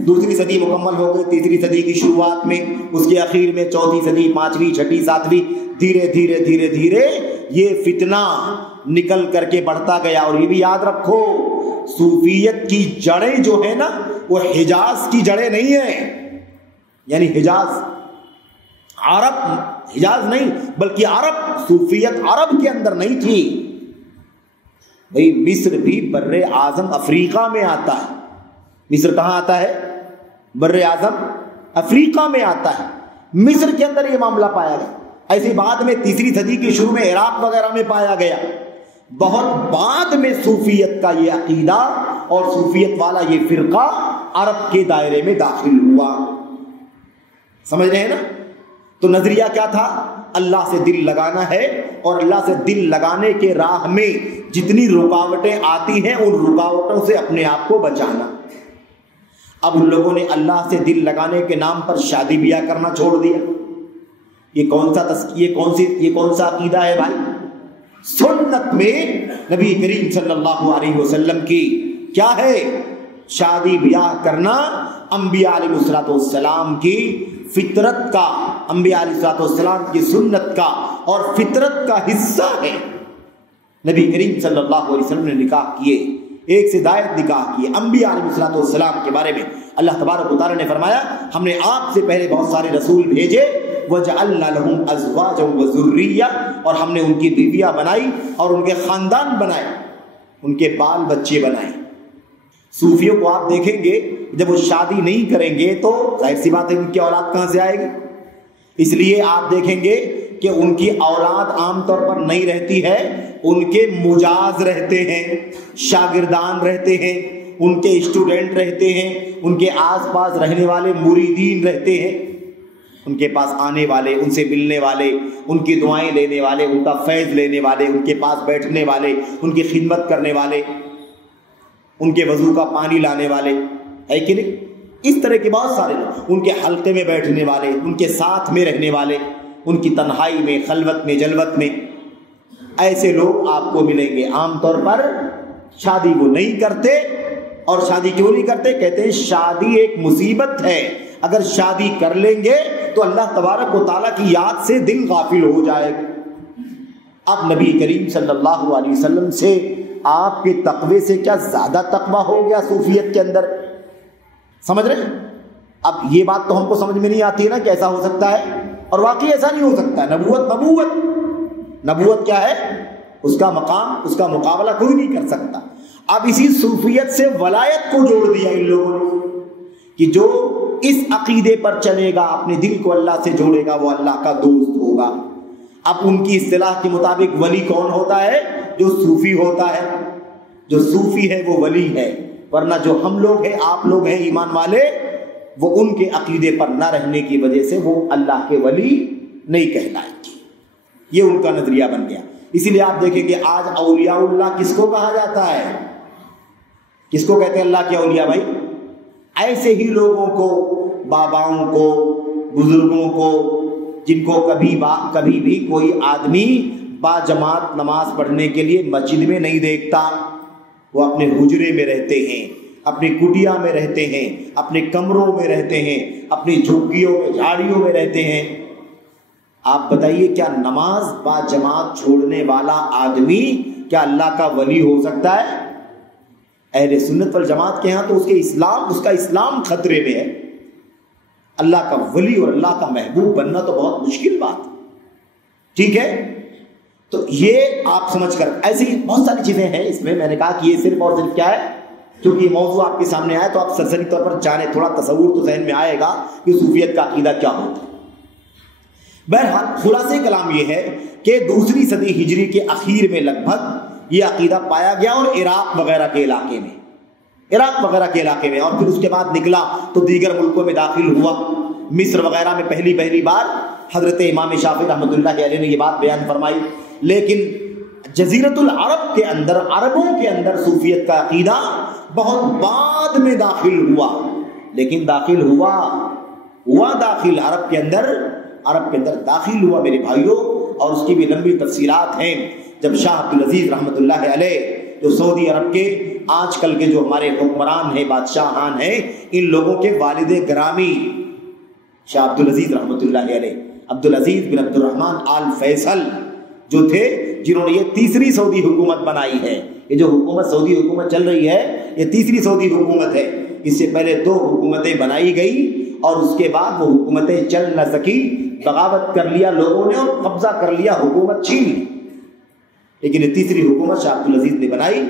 2 صدی مکمل ہو گئی، 3 صدی کی شروعات میں، اس کے اخیر میں 4 صدی، 5ویں 6 7ویں، دھیرے دھیرے دھیرے دھیرے یہ فتنہ نکل کر کے بڑھتا گیا. اور یہ بھی یاد رکھو صوفیت کی جڑیں جو ہے نا وہ حجاز کی جڑیں نہیں ہیں. یعنی حجاز عرب، حجاز نہیں بلکہ عرب، صوفیت عرب کے اندر نہیں تھی. بھئی مصر بھی بر اعظم افریقہ میں آتا ہے. مصر کہاں آتا ہے؟ بر اعظم افریقہ میں آتا ہے. مصر کے اندر یہ معاملہ پایا گیا. ایسے بعد میں تیسری صدی کے شروع میں عراق وغیرہ میں پایا گیا. بہت بعد میں صوفیت کا یہ عقیدہ اور صوفیت والا یہ فرقہ عرب کے دائرے میں داخل ہوا. سمجھ رہے ہیں نا؟ تو نظریہ کیا تھا؟ اللہ سے دل لگانا ہے اور اللہ سے دل لگانے کے راہ میں جتنی رکاوٹیں آتی ہیں ان رکاوٹوں سے اپنے آپ کو بچانا. اب ان لوگوں نے اللہ سے دل لگانے کے نام پر شادی بیاہ کرنا چھوڑ دیا. یہ کون سا عقیدہ ہے بھائی؟ سنت میں نبی کریم صلی اللہ علیہ وسلم کی کیا ہے؟ شادی بیاہ کرنا انبیاء علیہ الصلوۃ والسلام کی فطرت کا، انبیاء علیہ الصلوۃ والسلام کی سنت کا اور فطرت کا حصہ ہے. نبی کریم صلی اللہ علیہ وسلم نے نکاح کیے، ایک سے زائد نکاح کیے. انبیاء علیہ الصلوۃ والسلام کے بارے میں اللہ تبارک و تعالیٰ نے فرمایا ہم نے آپ سے پہلے بہت سارے رسول بھیجے، وَجَعَلْنَا لَهُمْ أَزْوَاجًا وَذُرِّيَّةً، اور ہم نے ان کی بیویاں بنائی اور ان کے خاندان بنائے، ان کے بال بچے بنائے. صوفیوں کو آپ دیکھیں گے جب وہ شادی نہیں کریں گے تو ظاہر سی بات ہے ان کی اولاد کہاں سے آئے گی. اس لیے آپ دیکھیں گے کہ ان کی اولاد عام طور پر نہیں رہتی ہے، ان کے مجاز رہتے ہیں، شاگردان رہتے ہیں، ان کے اسٹوڈنٹ رہتے ہیں، ان کے آس پاس رہنے والے مریدین رہتے ہیں، ان کے پاس آنے والے، ان سے ملنے والے، ان کی دعائیں لینے والے، ان کا فیض لینے والے، ان کے پاس بیٹھنے والے، ان کی خدمت کرنے والے، ان کے وضو کا پانی لانے والے، ہے کہ نہیں؟ اس طرح کے بہت سارے لوگ، ان کے حلقے میں بیٹھنے والے، ان کے ساتھ میں رہنے والے، ان کی تنہائی میں، خلوت میں، جلوت میں، ایسے لوگ آپ کو ملیں گے. عام طور پر شادی وہ نہیں کرتے. اور شادی کیوں نہیں کرتے؟ کہتے ہیں شادی ایک مصیبت ہے، اگر شادی کر لیں گے تو اللہ تبارک و تعالیٰ کی یاد سے دل غافل ہو جائے گا. اب نبی کریم صلی اللہ علیہ وسلم سے آپ کے تقوی سے کیا زیادہ تقوی ہو گیا صوفیت کے اندر؟ سمجھ رہے ہیں؟ اب یہ بات تو ہم کو سمجھ میں نہیں آتی ہے نا کہ ایسا ہو سکتا ہے، اور واقعی ایسا نہیں ہو سکتا ہے. نبوت کیا ہے؟ اس کا مقام، اس کا مقابلہ کوئی نہیں کر سکتا. اب اسی صوفیت سے ولایت کو جوڑ دیا ان لوگوں نے کہ جو اس عقیدے پر چلے گا، اپنے دل کو اللہ سے جوڑے گا، وہ اللہ کا دوست ہوگا. اب ان کی اصطلاح کے مطابق ولی کون ہوتا ہے؟ جو صوفی ہوتا ہے. جو صوفی ہے وہ ولی ہے، ورنہ جو ہم لوگ ہیں، آپ لوگ ہیں ایمان والے، وہ ان کے عقیدے پر نہ رہنے کی وجہ سے وہ اللہ کے ولی نہیں کہلائیں گے. یہ ان کا نظریہ بن گیا. اسی لیے آپ دیکھیں گے آج اولیاء اللہ کس کو کہا جاتا ہے؟ کس کو کہتے ہیں اللہ کے اولیاء بھائی؟ ایسے ہی لوگوں کو، باباؤں کو، بزرگوں کو، جن کو کبھی بھی کوئی آدمی با جماعت نماز پڑھنے کے لیے مسجد میں نہیں دیکھتا. وہ اپنے حجرے میں رہتے ہیں، اپنی کٹیا میں رہتے ہیں، اپنے کمروں میں رہتے ہیں، اپنی جھگیوں میں، جھاڑیوں میں رہتے ہیں. آپ بتائیے کیا نماز با جماعت چھوڑنے والا آدمی کیا اللہ کا ولی ہو سکتا ہے؟ اہل سنت والجماعت کے ہاں تو اس کا اسلام خطرے میں ہے. اللہ کا ولی اور اللہ کا محبوب بننا تو بہت مشکل بات. ٹھیک ہے، تو یہ آپ سمجھ کر، ایسی بہت ساری چیزیں ہیں اس میں. میں نے کہا کہ یہ صرف اور صرف کیا ہے، کیونکہ یہ موضوع آپ کے سامنے آیا تو آپ سرسری طور پر جانے، تھوڑا تصور تو ذہن میں آئے گا کہ صوفیت کا عقیدہ کیا ہوتا ہے. بہرحال خلاصے کلام یہ ہے کہ دوسری صدی ہجری کے اخیر میں لگ بھگ یہ عقیدہ پایا گیا، اور عراق وغیرہ کے علاقے میں، اور پھر اس کے بعد نکلا تو دیگر ملکوں میں داخل ہوا. مصر وغیرہ میں پہلی بار حضرت امام شافعی رحمۃ اللہ علیہ نے یہ بات بیان فرمائی. لیکن جزیرۃ العرب کے اندر، عربوں کے اندر صوفیت کا عقیدہ بہت بعد میں داخل ہوا. لیکن داخل ہوا عرب کے اندر داخل ہوا میرے بھائیوں. اور اس کی بھی لمبی تفصیلات ہیں. جب شاہ عبدالعزیز رحمۃ اللہ علیہ، جو سعودی عرب کے آج کل کے جو ہمارے حکمران ہیں، بادشاہان ہیں، ان لوگوں کے والد گرامی شاہ عبدالعزیز رحمۃ اللہ علیہ، عبدالعزیز بن عبد الرحمن آل فیصل جو تھے جنہوں نے یہ تیسری سعودی حکومت بنائی ہے. یہ جو حکومت سعودی حکومت چل رہی ہے یہ تیسری سعودی حکومت ہے. اس سے پہلے 2 حکومتیں بنائی گئی اور اس کے بعد وہ حکومتیں چل نہ سکی, بغاوت کر لیا لوگوں نے اور قبضہ کر لیا, حکومت چھین لی. لیکن یہ تیسری حکومت شاہ عبدالعزیز نے بنائی.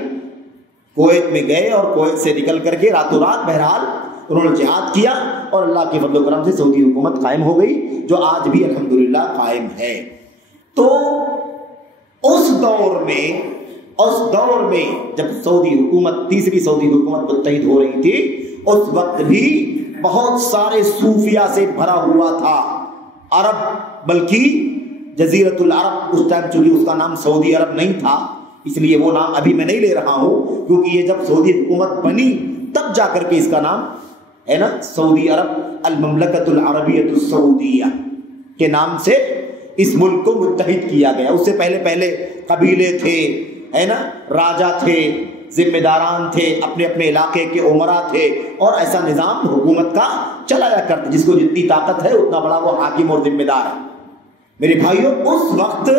کویت میں گئے اور کویت سے نکل کر کے راتوں رات بہرحال انہوں نے جہاد کیا اور اللہ کے فضل و کرم سے سعودی حکومت قائم ہو گئی جو آج بھی الحمدللہ قائم ہے. تو اس دور میں جب سعودی حکومت تیسری سعودی حکومت متحد ہو رہی تھی اس وقت بھی بہت سارے صوفیہ سے بھرا ہوا تھا. عرب بلکہ جزیرۃ العرب اس ٹائم چونکہ اس کا نام سعودی عرب نہیں تھا اس لیے وہ نام ابھی میں نہیں لے رہا ہوں کیونکہ یہ جب سعودی حکومت بنی تب جا کر کے اس کا نام ہے نا سعودی عرب المملکۃ العربیۃ السعودیہ کے نام سے اس ملک کو متحد کیا گیا. اس سے پہلے قبیلے تھے ہے نا, راجا تھے, ذمہ داران تھے, اپنے اپنے علاقے کے عمرا تھے اور ایسا نظام حکومت کا چلایا کرتے. جس کو جتنی طاقت ہے اتنا بڑا وہ حاکم اور ذمہ دار ہے. میرے بھائیوں اس وقت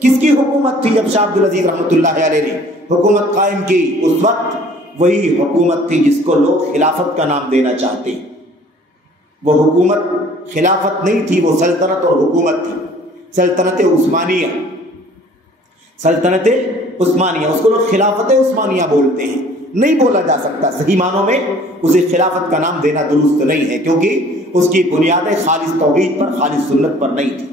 کس کی حکومت تھی جب شاہ عبدالعزیز رحمۃ اللہ علیہ نے حکومت قائم کی؟ اس وقت وہی حکومت تھی جس کو لوگ خلافت کا نام دینا چاہتے ہیں. وہ حکومت خلافت نہیں تھی, وہ سلطنت اور حکومت تھی. سلطنت عثمانیہ اس کو لوگ خلافت عثمانیہ بولتے ہیں. نہیں بولا جا سکتا, صحیح معنوں میں اسے خلافت کا نام دینا درست نہیں ہے کیونکہ اس کی بنیادیں خالص توحید پر خالص سنت پر نہیں تھی,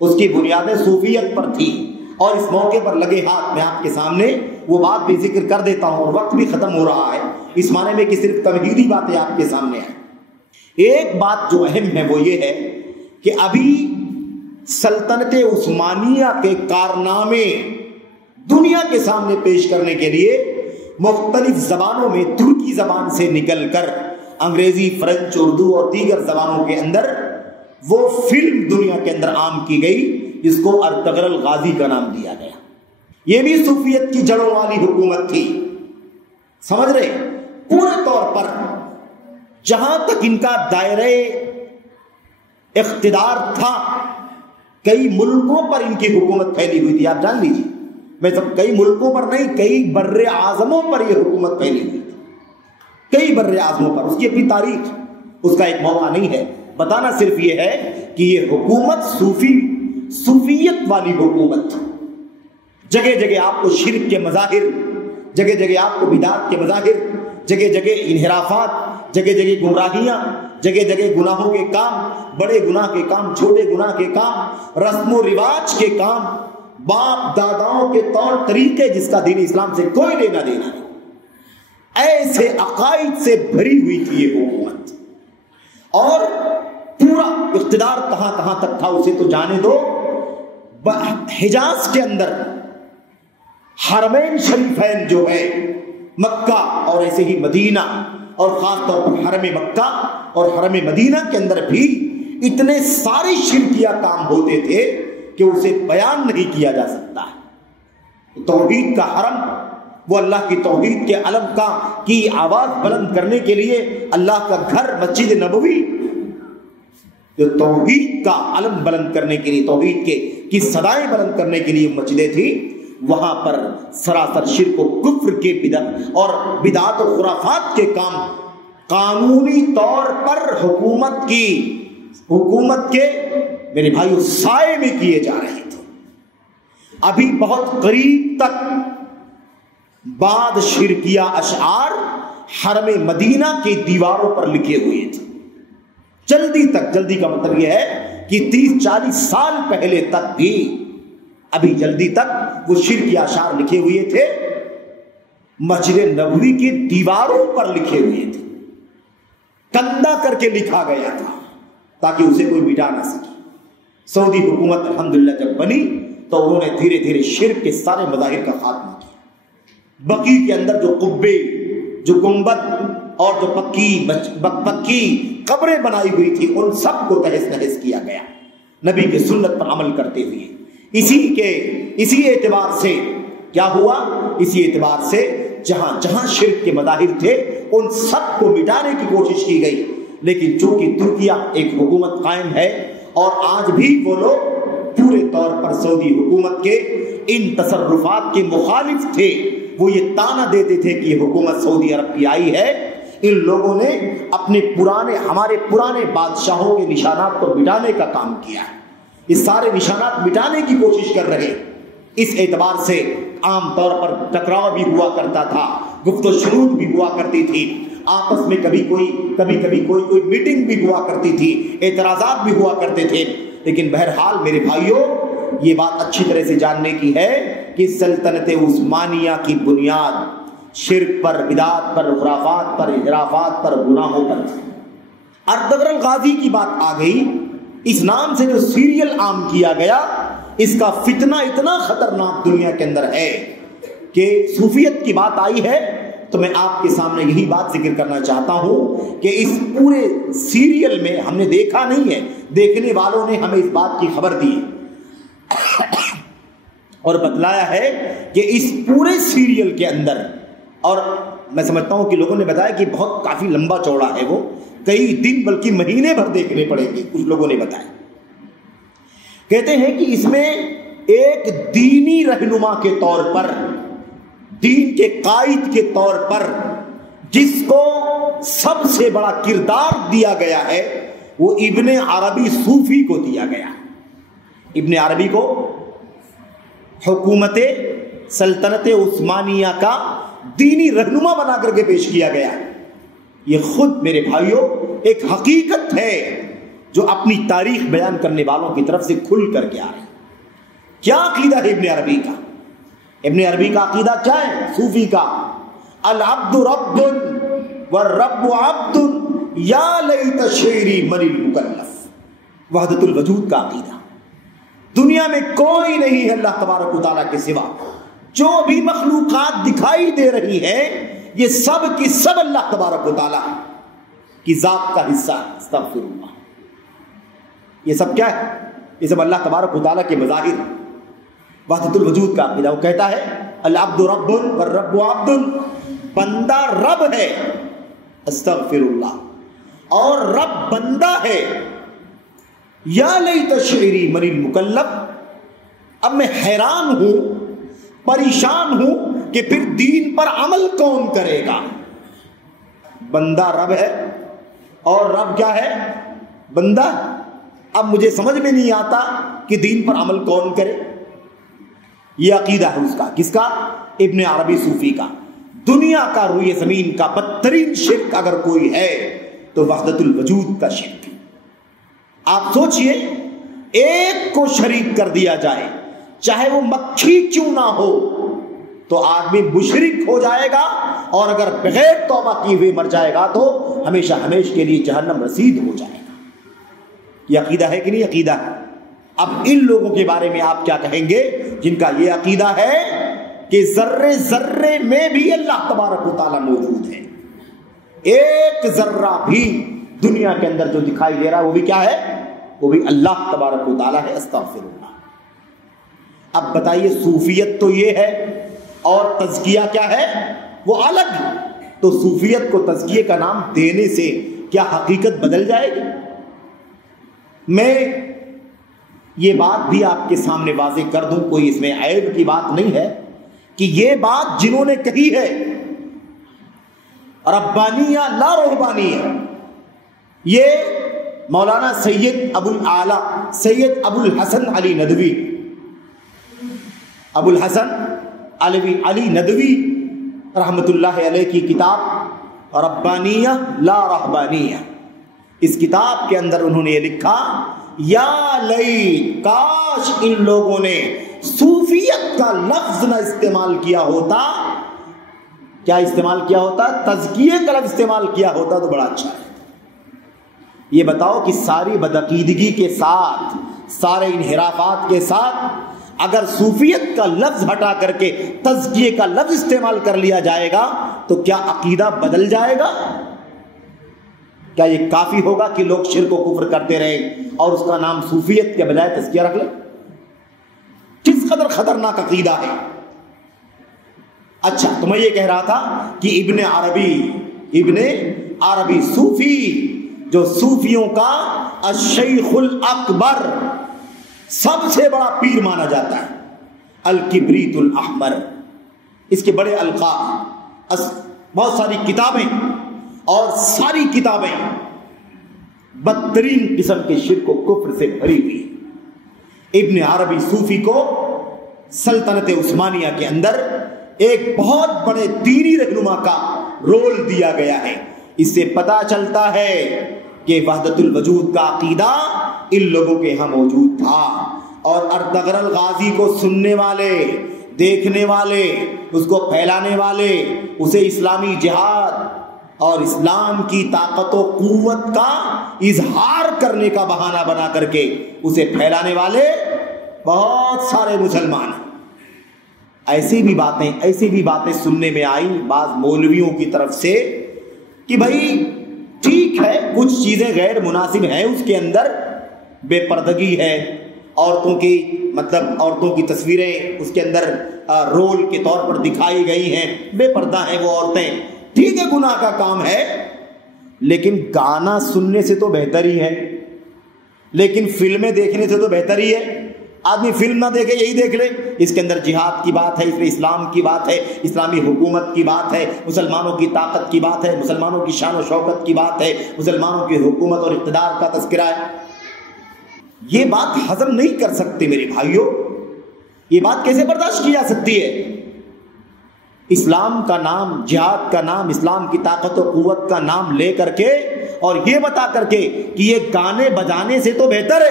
اس کی بنیادیں صوفیت پر تھی. اور اس موقع پر لگے ہاتھ میں آپ کے سامنے وہ بات بھی ذکر کر دیتا ہوں اور وقت بھی ختم ہو رہا ہے اس معنی میں کہ صرف تمہیدی باتیں آپ کے سامنے ہیں. ایک بات جو اہم ہے وہ یہ ہے کہ ابھی سلطنت عثمانیہ کے کارنامے دنیا کے سامنے پیش کرنے کے لیے مختلف زبانوں میں ترکی زبان سے نکل کر انگریزی, فرنچ, اردو اور دیگر زبانوں کے اندر وہ فلم دنیا کے اندر عام کی گئی جس کو ارطغرل غازی کا نام دیا گیا. یہ بھی صوفیت کی جڑوں والی حکومت تھی. سمجھ رہے پورے طور پر جہاں تک ان کا دائرہ اقتدار تھا کئی ملکوں پر ان کی حکومت پھیلی ہوئی تھی. آپ جان لیجیے میں سب کئی ملکوں پر نہیں کئی بر اعظموں پر یہ حکومت پھیلی ہوئی تھی. کئی بر اعظموں پر. اس کی اپنی تاریخ, اس کا ایک موقع نہیں ہے. بتانا صرف یہ ہے کہ یہ حکومت صوفیت والی حکومت. جگہ جگہ آپ کو شرک کے مظاہر, جگہ جگہ آپ کو بدعت کے مظاہر, جگہ جگہ انحرافات, جگہ جگہ گمراہیاں, جگہ جگہ گناہوں کے کام, بڑے گناہ کے کام, چھوٹے گناہ کے کام, رسم و رواج کے کام, باپ داداؤں کے طور طریقے جس کا دین اسلام سے کوئی لینا دینا نہیں. ایسے عقائد سے بھری ہوئی تھی یہ حکومت اور پورا اقتدار کہاں کہاں تک تھا اسے تو جانے دو. حجاز کے اندر حرمین شریفین جو ہے مکہ اور ایسے ہی مدینہ اور خاص طور پر حرم مکہ اور حرم مدینہ کے اندر بھی اتنے سارے شرکیہ کام ہوتے تھے کہ اسے بیان نہیں کیا جا سکتا. توحید کا حرم, وہ اللہ کی توحید کے علم کی آواز بلند کرنے کے لیے اللہ کا گھر مسجد نبوی جو توحید کا علم بلند کرنے کے لیے توحید کی صدائیں بلند کرنے کے لیے مسجدیں تھی, وہاں پر سراسر شرک و کفر کے بدعت اور بدعات و خرافات کے کام قانونی طور پر حکومت کے میرے بھائیو سائے میں کیے جا رہے تھے. ابھی بہت قریب تک بعد شرکیہ اشعار حرم مدینہ کی دیواروں پر لکھے ہوئے تھے. جلدی کا مطلب یہ ہے کہ 30-40 سال پہلے تک بھی ابھی جلدی تک وہ شرکیہ اشعار لکھے ہوئے تھے, مسجد نبوی کی دیواروں پر لکھے ہوئے تھے, کندہ کر کے لکھا گیا تھا تاکہ اسے کوئی مٹا نہ سکے. سعودی حکومت الحمدللہ جب بنی تو انہوں نے دھیرے دھیرے شرک کے سارے مظاہر کا خاتمہ کیا. بقی کے اندر جو قبے, جو گنبد اور جو پکی قبریں بنائی ہوئی تھی ان سب کو تہس نہس کیا گیا نبی کی سنت پر عمل کرتے ہوئے. اسی اعتبار سے کیا ہوا, اسی اعتبار سے جہاں جہاں شرک کے مظاہر تھے ان سب کو مٹانے کی کوشش کی گئی. لیکن چونکہ ترکیہ ایک حکومت قائم ہے اور آج بھی وہ لوگ پورے طور پر سعودی حکومت کے ان تصرفات کے مخالف تھے، وہ یہ تانا دیتے تھے کہ یہ حکومت سعودی عرب کی آئی ہے، ان لوگوں نے ہمارے پرانے بادشاہوں کے نشانات کو مٹانے کا کام کیا ہے، یہ سارے نشانات مٹانے کی کوشش کر رہے۔ اس اعتبار سے عام طور پر ٹکراؤ بھی ہوا کرتا تھا، گفت و شنود بھی ہوا کرتی تھی، آپس میں کبھی کوئی میٹنگ بھی ہوا کرتی تھی، اعتراضات بھی ہوا کرتے تھے، لیکن بہرحال میرے بھائیوں یہ بات اچھی طرح سے جاننے کی ہے کہ سلطنت عثمانیہ کی بنیاد شرک پر، بدعات پر، خرافات پر، انحرافات پر، گناہوں پر۔ اردغرل غازی کی بات آ گئی، اس نام سے جو سیریل عام کیا گیا، اس کا فتنہ اتنا خطرناک دنیا کے اندر ہے کہ صوفیت کی بات آئی ہے تو میں آپ کے سامنے یہی بات ذکر کرنا چاہتا ہوں کہ اس پورے سیریل میں ہم نے دیکھا نہیں ہے، دیکھنے والوں نے ہمیں اس بات کی خبر دی اور بتلایا ہے کہ اس پورے سیریل کے اندر، اور میں سمجھتا ہوں کہ لوگوں نے بتایا کہ بہت کافی لمبا چوڑا ہے، وہ کئی دن بلکہ مہینے بھر دیکھنے پڑیں گے، کچھ لوگوں نے بتایا۔ کہتے ہیں کہ اس میں ایک دینی رہنما کے طور پر، دین کے قائد کے طور پر جس کو سب سے بڑا کردار دیا گیا ہے وہ ابن عربی صوفی کو دیا گیا۔ ابن عربی کو حکومت سلطنت عثمانیہ کا دینی رہنما بنا کر کے پیش کیا گیا۔ یہ خود میرے بھائیوں ایک حقیقت ہے جو اپنی تاریخ بیان کرنے والوں کی طرف سے کھل کر کے آ رہی ہے۔ کیا عقیدہ ہے ابن عربی کا؟ ابن عربی کا عقیدہ کیا ہے؟ صوفی کا العبد رب والرب عبد یا لیت شعری من المکلف، وحدت الوجود کا عقیدہ۔ دنیا میں کوئی نہیں ہے اللہ تبارک و تعالیٰ کے سوا، جو بھی مخلوقات دکھائی دے رہی ہے یہ سب کی سب اللہ تبارک و تعالیٰ کی ذات کا حصہ ہے۔ استغفر اللہ، یہ سب کیا ہے؟ یہ سب اللہ تبارک و تعالیٰ کے مظاہر ہیں۔ وحدت الوجود کا عقیدہ، وہ کہتا ہے العبد رب والرب عبد، بندہ رب ہے، استغفر اللہ، اور رب بندہ ہے۔ یا لیت شعری من المکلف، اب میں حیران ہوں، پریشان ہوں کہ پھر دین پر عمل کون کرے گا؟ بندہ رب ہے اور رب کیا ہے؟ بندہ۔ اب مجھے سمجھ میں نہیں آتا کہ دین پر عمل کون کرے۔ یہ عقیدہ ہے اس کا، کس کا؟ ابن عربی صوفی کا۔ دنیا کا روئے زمین کا بدترین شرک اگر کوئی ہے تو وحدت الوجود کا شرک۔ آپ سوچئے، ایک کو شریک کر دیا جائے، چاہے وہ مکھی کیوں نہ ہو، تو آدمی مشرک ہو جائے گا، اور اگر بغیر توبہ کیے ہوئے مر جائے گا تو ہمیشہ ہمیشہ کے لیے جہنم رسید ہو جائے گا۔ یہ عقیدہ ہے کہ نہیں عقیدہ ہے؟ اب ان لوگوں کے بارے میں آپ کیا کہیں گے جن کا یہ عقیدہ ہے کہ ذرے ذرے میں بھی اللہ تبارک و تعالیٰ موجود ہے، ایک ذرہ بھی دنیا کے اندر جو دکھائی دے رہا ہے وہ بھی کیا ہے؟ وہ بھی اللہ تبارک و تعالیٰ ہے۔ استغفر اللہ۔ اب بتائیے، صوفیت تو یہ ہے اور تزکیہ کیا ہے؟ وہ الگ۔ تو صوفیت کو تزکیے کا نام دینے سے کیا حقیقت بدل جائے گی؟ میں یہ بات بھی آپ کے سامنے واضح کر دوں، کوئی اس میں عیب کی بات نہیں ہے، کہ یہ بات جنہوں نے کہی ہے ربانیہ لا رہبانیہ، یہ مولانا سید ابو الاعلیٰ سید ابو الحسن علی ندوی، ابو الحسن علی ندوی رحمت اللہ علیہ کی کتاب ربانیہ لا رہبانیہ، اس کتاب کے اندر انہوں نے یہ لکھا، یا لیت، کاش ان لوگوں نے صوفیت کا لفظ نہ استعمال کیا ہوتا۔ کیا استعمال کیا ہوتا؟ تزکیے کا لفظ استعمال کیا ہوتا تو بڑا اچھا ہے۔ یہ بتاؤ کہ ساری بدعقیدگی کے ساتھ، سارے انحرافات کے ساتھ، اگر صوفیت کا لفظ ہٹا کر کے تزکیے کا لفظ استعمال کر لیا جائے گا تو کیا عقیدہ بدل جائے گا؟ کیا یہ کافی ہوگا کہ لوگ شرک و کفر کرتے رہے اور اس کا نام صوفیت کے بجائے تزکیہ رکھ لیں؟ کس قدر خطرناک عقیدہ ہے۔ اچھا، تو میں یہ کہہ رہا تھا کہ ابن عربی صوفی، جو صوفیوں کا الشیخ الاکبر، سب سے بڑا پیر مانا جاتا ہے، الکبریت الاحمر، اس کے بڑے القاب، بہت ساری کتابیں، اور ساری کتابیں بدترین قسم کے شرک و کفر سے بھری ہوئی۔ ابن عربی صوفی کو سلطنت عثمانیہ کے اندر ایک بہت بڑے دینی رہنما کا رول دیا گیا ہے۔ اس سے پتہ چلتا ہے کہ وحدت الوجود کا عقیدہ ان لوگوں کے ہاں موجود تھا، اور ارطغرل غازی کو سننے والے، دیکھنے والے، اس کو پھیلانے والے، اسے اسلامی جہاد اور اسلام کی طاقت و قوت کا اظہار کرنے کا بہانہ بنا کر کے اسے پھیلانے والے بہت سارے مسلمان ہیں۔ ایسی بھی باتیں سننے میں آئی بعض مولویوں کی طرف سے کہ بھائی ٹھیک ہے، کچھ چیزیں غیر مناسب ہیں اس کے اندر، بے پردگی ہے، عورتوں کی تصویریں اس کے اندر رول کے طور پر دکھائی گئی ہیں، بے پردہ ہیں وہ عورتیں، ٹھیک ہے گناہ کا کام ہے، لیکن گانا سننے سے تو بہتر ہی ہے، لیکن فلمیں دیکھنے سے تو بہتر ہی ہے۔ آدمی فلم نہ دیکھے، یہی دیکھ لے، اس کے اندر جہاد کی بات ہے، اس میں اسلام کی بات ہے، اسلامی حکومت کی بات ہے، مسلمانوں کی طاقت کی بات ہے، مسلمانوں کی شان و شوکت کی بات ہے، مسلمانوں کی حکومت اور اقتدار کا تذکرہ ہے۔ یہ بات ہضم نہیں کر سکتے میرے بھائیوں، یہ بات کیسے برداشت کی جا سکتی ہے؟ اسلام کا نام، جہاد کا نام، اسلام کی طاقت و قوت کا نام لے کر کے اور یہ بتا کر کے کہ یہ گانے بجانے سے تو بہتر ہے،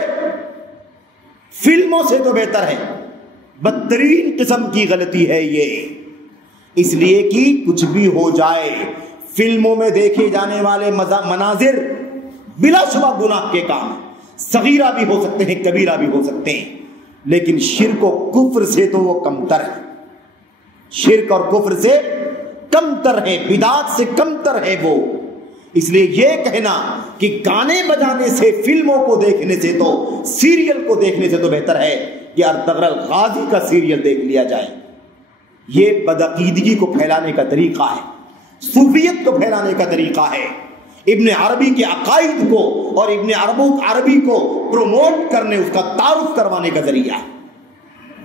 فلموں سے تو بہتر ہے، بدترین قسم کی غلطی ہے یہ۔ اس لیے کہ کچھ بھی ہو جائے، فلموں میں دیکھے جانے والے مناظر بلا شبہ گناہ کے کام، صغیرہ بھی ہو سکتے ہیں، کبیرہ بھی ہو سکتے ہیں، لیکن شرک و کفر سے تو وہ کمتر ہے، شرک اور کفر سے کمتر ہے، بدعات سے کمتر ہے وہ۔ اس لیے یہ کہنا کہ گانے بجانے سے، فلموں کو دیکھنے سے، تو سیریل کو دیکھنے سے تو بہتر ہے کہ ارطغرل غازی کا سیریل دیکھ لیا جائے، یہ بدعقیدگی کو پھیلانے کا طریقہ ہے، صوفیت کو پھیلانے کا طریقہ ہے، ابن عربی کے عقائد کو اور ابن عربی کو پروموٹ کرنے، اس کا تعارف کروانے کا ذریعہ ہے۔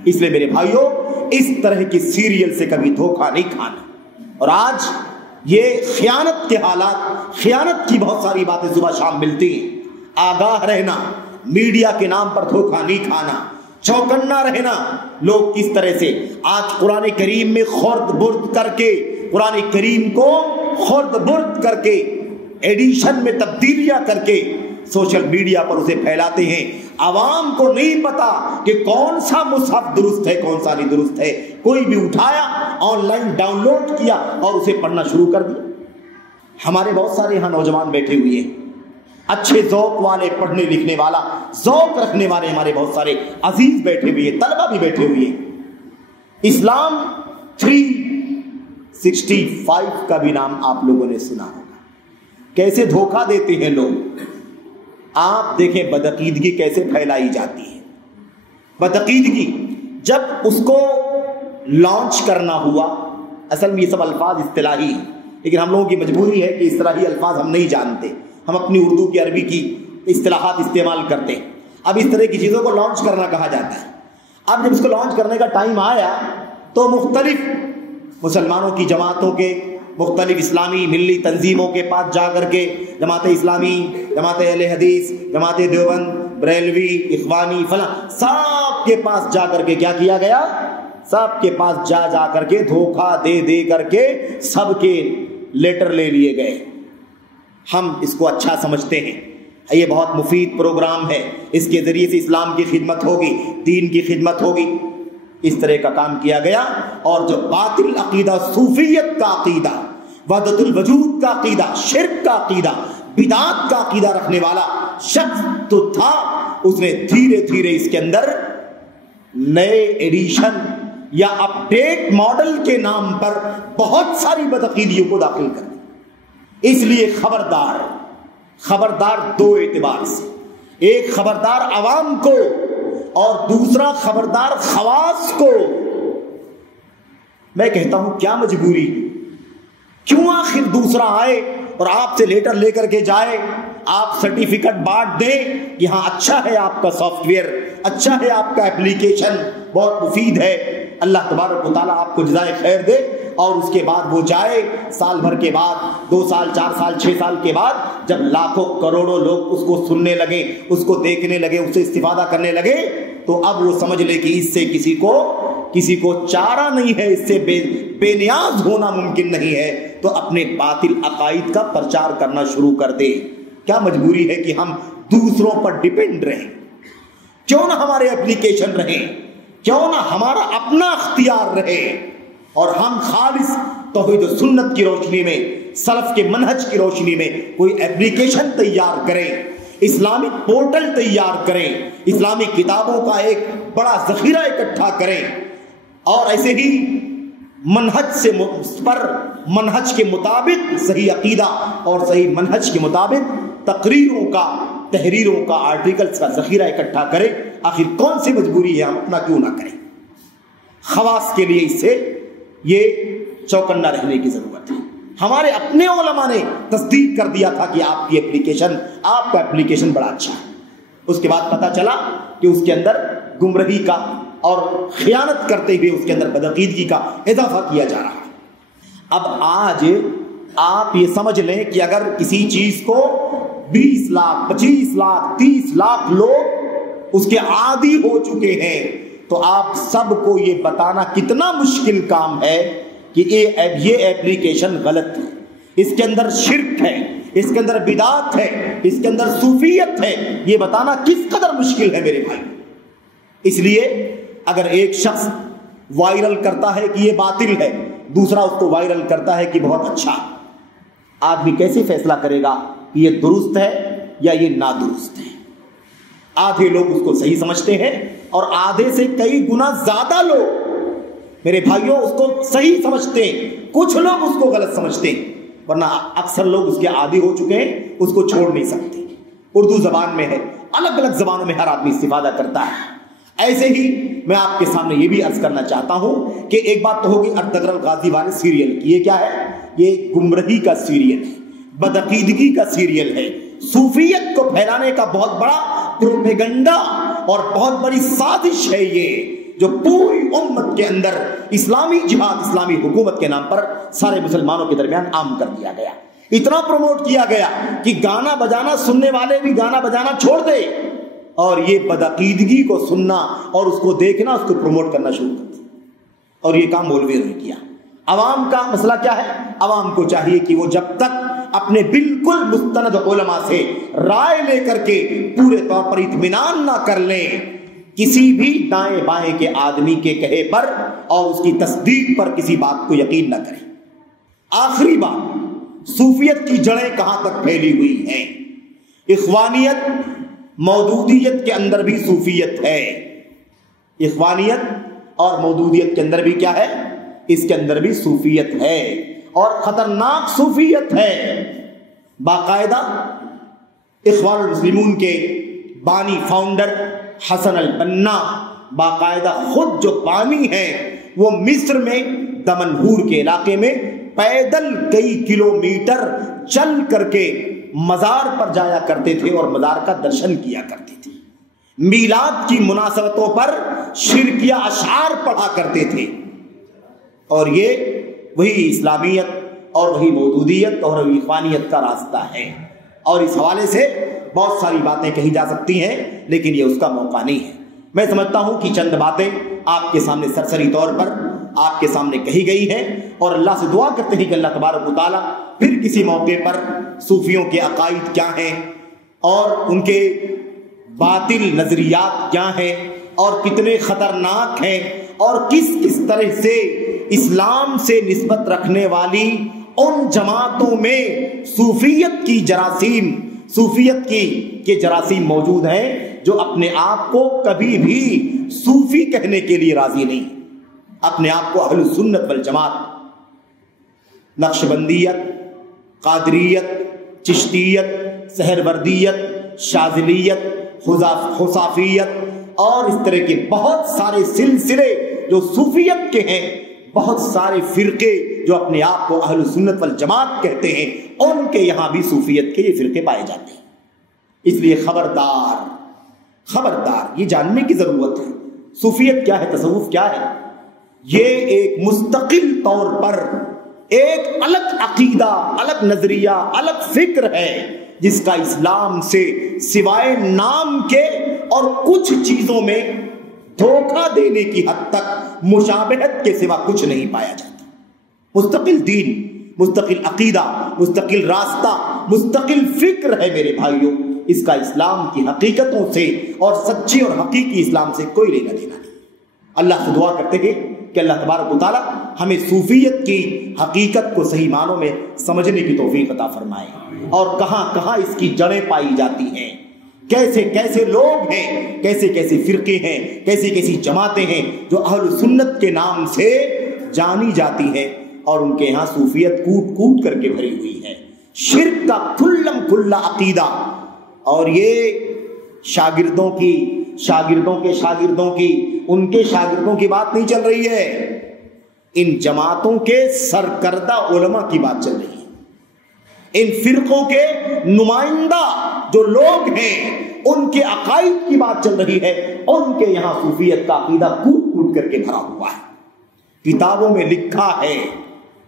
اس لیے میرے بھائیوں، اس طرح کی سیریل سے کبھی دھوکہ نہیں کھانا۔ اور آج یہ خیانت کے حالات، خیانت کی بہت ساری باتیں صبح شام ملتی ہیں۔ آگاہ رہنا، میڈیا کے نام پر دھوکہ نہیں کھانا، چوکنا رہنا۔ لوگ کس طرح سے آج قرآن کریم میں خرد برد کر کے، قرآن کریم کو خرد برد کر کے، ایڈیشن میں تبدیلیاں کر کے سوشل میڈیا پر اسے پھیلاتے ہیں۔ عوام کو نہیں پتا کہ کون سا مصحف درست ہے، کون سا نہیں درست ہے، کوئی بھی اٹھایا، آن لائن ڈاؤن لوڈ کیا اور اسے پڑھنا شروع کر دیا۔ ہمارے بہت سارے یہاں نوجوان بیٹھے ہوئے ہیں، اچھے ذوق والے، پڑھنے لکھنے والا ذوق رکھنے والے ہمارے بہت سارے عزیز بیٹھے ہوئے ہیں، طلبہ بھی بیٹھے ہوئے ہیں۔ اسلام 365 کا بھی نام آپ لوگوں نے سنا ہوگا۔ کیسے دھوکہ دیتے ہیں لوگ، آپ دیکھیں بدعقیدگی کیسے پھیلائی جاتی ہے۔ بدعقیدگی جب اس کو لانچ کرنا ہوا، اصل میں یہ سب الفاظ اصطلاحی ہیں، لیکن ہم لوگوں کی مجبوری ہے کہ اصطلاحی الفاظ ہم نہیں جانتے، ہم اپنی اردو کی، عربی کی اصطلاحات استعمال کرتے ہیں۔ اب اس طرح کی چیزوں کو لانچ کرنا کہا جاتا ہے۔ اب جب اس کو لانچ کرنے کا ٹائم آیا تو مختلف مسلمانوں کی جماعتوں کے، مختلف اسلامی ملی تنظیموں کے پاس جا کر کے، جماعت اسلامی، جماعت اہل حدیث، جماعت دیوبند، بریلوی، اخوانی، فلاں، سب کے پاس جا کر کے کیا کیا گیا؟ سب کے پاس جا کر کے دھوکہ دے کر کے سب کے لیٹر لے لیے گئے۔ ہم اس کو اچھا سمجھتے ہیں، یہ بہت مفید پروگرام ہے، اس کے ذریعے سے اسلام کی خدمت ہوگی، دین کی خدمت ہوگی۔ اس طرح کا کام کیا گیا، اور جو باطل عقیدہ، صوفیت کا عقیدہ، وحدت الوجود کا عقیدہ، شرک کا عقیدہ، بدعات کا عقیدہ رکھنے والا شخص تو تھا، اس نے دھیرے دھیرے اس کے اندر نئے ایڈیشن یا اپڈیٹ ماڈل کے نام پر بہت ساری بدعقیدیوں کو داخل کر دیا۔ اس لیے خبردار دو اعتبار سے، ایک خبردار عوام کو اور دوسرا خبردار خواص کو۔ میں کہتا ہوں کیا مجبوری، کیوں آخر دوسرا آئے اور آپ سے لیٹر لے کر کے جائے، آپ سرٹیفکیٹ بانٹ دیں کہ ہاں اچھا ہے آپ کا سافٹ ویئر، اچھا ہے آپ کا اپلیکیشن، بہت مفید ہے، اللہ تبارک و تعالیٰ آپ کو جزائے خیر دے، اور اس کے بعد وہ جائے سال بھر کے بعد، 2 سال 4 سال 6 سال کے بعد، جب لاکھوں کروڑوں لوگ اس کو سننے لگے، اس کو دیکھنے لگے، اس سے استفادہ کرنے لگے، تو اب وہ سمجھ لے کہ اس سے کسی کو چارہ نہیں ہے، اس سے بے نیاز ہونا ممکن نہیں ہے، تو اپنے باطل عقائد کا پرچار کرنا شروع کر دے۔ کیا مجبوری ہے کہ ہم دوسروں پر ڈیپینڈ رہیں؟ کیوں نہ ہمارے اپلیکیشن رہیں، کیوں نہ ہمارا اپنا اختیار رہے، اور ہم خالص توحید و سنت کی روشنی میں، سلف کے منہج کی روشنی میں کوئی اپلیکیشن تیار کریں، اسلامک پورٹل تیار کریں، اسلامی کتابوں کا ایک بڑا ذخیرہ اکٹھا کریں، اور ایسے ہی منہج کے مطابق صحیح عقیدہ اور صحیح منہج کے مطابق تحریروں کا آرٹیکلز کا ذخیرہ اکٹھا کریں۔ آخر کون سی مجبوری ہے، ہم اپنا کیوں نہ کریں؟ خواص کے لیے اس سے یہ چوکنا رہنے کی ضرورت ہے۔ ہمارے اپنے علماء نے تصدیق کر دیا تھا کہ آپ کا اپلیکیشن بڑا اچھا ہے۔ اس کے بعد پتہ چلا کہ اس کے اندر گمراہی کا اور خیانت کرتے ہوئے اس کے اندر بدعقیدگی کا اضافہ کیا جا رہا ہے۔ اب آج آپ یہ سمجھ لیں کہ اگر کسی چیز کو 20 لاکھ 25 لاکھ 30 لاکھ لوگ اس کے عادی ہو چکے ہیں، تو آپ سب کو یہ بتانا کتنا مشکل کام ہے کہ یہ اپلیکیشن غلط ہے، اس کے اندر شرک ہے، اس کے اندر بدعت ہے، اس کے اندر صوفیت ہے، یہ بتانا کس قدر مشکل ہے میرے بھائی۔ اس لیے اگر ایک شخص وائرل کرتا ہے کہ یہ باطل ہے، دوسرا اس کو وائرل کرتا ہے کہ بہت اچھا، آدمی کیسے فیصلہ کرے گا کہ یہ درست ہے یا یہ نادرست ہے؟ آدھے لوگ اس کو صحیح سمجھتے ہیں اور آدھے سے کئی گنا زیادہ لوگ میرے بھائیوں اس کو صحیح سمجھتے ہیں، کچھ لوگ اس کو غلط سمجھتے ہیں، ورنہ اکثر لوگ اس کے عادی ہو چکے ہیں، اس کو چھوڑ نہیں سکتے۔ اردو زبان میں ہے، الگ الگ زبانوں میں ہر آدمی استفادہ کرتا ہے۔ ایسے ہی میں آپ کے سامنے یہ بھی عرض کرنا چاہتا ہوں کہ ایک بات تو ہوگی ارطغرل الغازی والے سیریل کی، یہ کیا ہے؟ یہ گمراہی کا سیریل ہے، بدعقیدگی کا سیریل ہے، صوفیت کو پھیلانے کا بہت بڑا پروپیگنڈا اور بہت بڑی سازش ہے یہ، جو پوری امت کے اندر اسلامی جہاد، اسلامی حکومت کے نام پر سارے مسلمانوں کے درمیان عام کر دیا گیا، اتنا پروموٹ کیا گیا کہ گانا بجانا سننے والے بھی گانا بجانا چھوڑ دے اور یہ بدعقیدگی کو سننا اور اس کو دیکھنا، اس کو پروموٹ کرنا شروع کر دیا۔ اور یہ کام مولویوں نے کیا۔ عوام کا مسئلہ کیا ہے؟ عوام کو چاہیے کہ وہ جب تک اپنے بالکل مستند علماء سے رائے لے کر کے پورے طور پر اطمینان نہ کر لیں، کسی بھی دائیں بائیں کے آدمی کے کہے پر اور اس کی تصدیق پر کسی بات کو یقین نہ کریں۔ آخری بات، صوفیت کی جڑیں کہاں تک پھیلی ہوئی ہیں؟ اخوانیت، مودودیت کے اندر بھی صوفیت ہے۔ اخوانیت اور مودودیت کے اندر بھی کیا ہے؟ اس کے اندر بھی صوفیت ہے، اور خطرناک صوفیت ہے۔ باقاعدہ اخوان المسلمون کے بانی فاؤنڈر حسن البنا، باقاعدہ خود جو بانی ہیں، وہ مصر میں دمنہور کے علاقے میں پیدل کئی کلومیٹر چل کر کے مزار پر جایا کرتے تھے اور مزار کا درشن کیا کرتے تھے، میلاد کی مناسبتوں پر شرکیہ اشعار پڑھا کرتے تھے، اور یہ وہی اسلامیت اور وہی مودودیت اور وہی اخوانیت کا راستہ ہے۔ اور اس حوالے سے بہت ساری باتیں کہی جا سکتی ہیں، لیکن یہ اس کا موقع نہیں ہے۔ میں سمجھتا ہوں کہ چند باتیں آپ کے سامنے سرسری طور پر آپ کے سامنے کہی گئی ہیں، اور اللہ سے دعا کرتے ہیں کہ اللہ تبارک و تعالیٰ پھر کسی موقع پر صوفیوں کے عقائد کیا ہیں اور ان کے باطل نظریات کیا ہیں اور کتنے خطرناک ہیں اور کس کس طرح سے اسلام سے نسبت رکھنے والی ان جماعتوں میں صوفیت کی جراثیم موجود ہیں جو اپنے آپ کو کبھی بھی صوفی کہنے کے لیے راضی نہیں، اپنے آپ کو اہل سنت والجماعت، نقشبندیت، قادریت، چشتیت، سہروردیت، شاذلیت، خصافیت اور اس طرح کے بہت سارے سلسلے جو صوفیت کے ہیں، بہت سارے فرقے جو اپنے آپ کو اہل سنت والجماعت کہتے ہیں، ان کے یہاں بھی صوفیت کے یہ فرقے پائے جاتے ہیں۔ اس لیے خبردار، خبردار یہ جاننے کی ضرورت ہے صوفیت کیا ہے، تصوف کیا ہے۔ یہ ایک مستقل طور پر ایک الگ عقیدہ، الگ نظریہ، الگ فکر ہے جس کا اسلام سے سوائے نام کے اور کچھ چیزوں میں دھوکہ دینے کی حد تک مشابہت کے سوا کچھ نہیں پایا جاتا۔ مستقل دین، مستقل عقیدہ، مستقل راستہ، مستقل فکر ہے میرے بھائیوں۔ اس کا اسلام کی حقیقتوں سے اور سچی اور حقیقی اسلام سے کوئی لینا دینا نہیں۔ اللہ سے دعا کرتے ہیں کہ اللہ تبارک و تعالی ہمیں صوفیت کی حقیقت کو صحیح معنوں میں سمجھنے کی توفیق عطا فرمائے، اور کہاں کہاں اس کی جڑیں پائی جاتی ہیں، کیسے کیسے لوگ ہیں، کیسے کیسے فرقے ہیں، کیسی کیسی جماعتیں ہیں جو اہل سنت کے نام سے جانی جاتی ہیں، اور ان کے یہاں صوفیت کوٹ کوٹ کر کے بھری ہوئی ہے، شرک کا کھلم کھلا عقیدہ۔ اور یہ شاگردوں کی ان کے شاگردوں کی بات نہیں چل رہی ہے، ان جماعتوں کے سرکردہ علماء کی بات چل رہی ہے، ان فرقوں کے نمائندہ جو لوگ ہیں ان کے عقائد کی بات چل رہی ہے، ان کے یہاں صوفیت کا عقیدہ کوٹ کوٹ کر کے بھرا ہوا ہے، کتابوں میں لکھا ہے،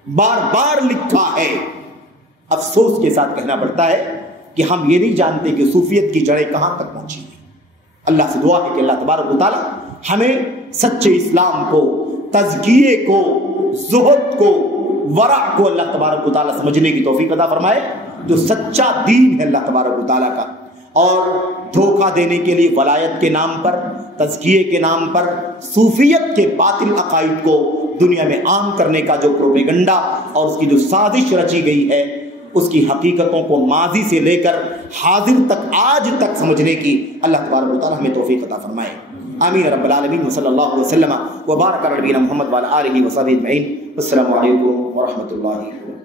بار بار لکھا ہے۔ افسوس کے ساتھ کہنا پڑتا ہے کہ ہم یہ نہیں جانتے کہ صوفیت کی جڑیں کہاں تک پہنچی ہیں۔ اللہ سے دعا ہے کہ اللہ تبارک و تعالی ہمیں سچے اسلام کو، تزکیے کو، زہد کو، ورع کو اللہ تبارک و تعالی سمجھنے کی توفیق عطا فرمائے، جو سچا دین ہے اللہ تبارک و تعالی کا، اور دھوکہ دینے کے لیے ولایت کے نام پر، تزکیے کے نام پر صوفیت کے باطل عقائد کو دنیا میں عام کرنے کا جو پروپیگنڈا اور اس کی جو سازش رچی گئی ہے، اس کی حقیقتوں کو ماضی سے لے کر حاضر تک، آج تک سمجھنے کی اللہ تبارک و تعالی ہمیں توفیق عطا فرمائے۔ آمین رب العالمین، صلی اللہ وسلم وبارک علی نبینا محمد وعلی آلہ وصحبہ اجمعین۔ السلام علیکم ورحمۃ اللہ وبرکاتہ۔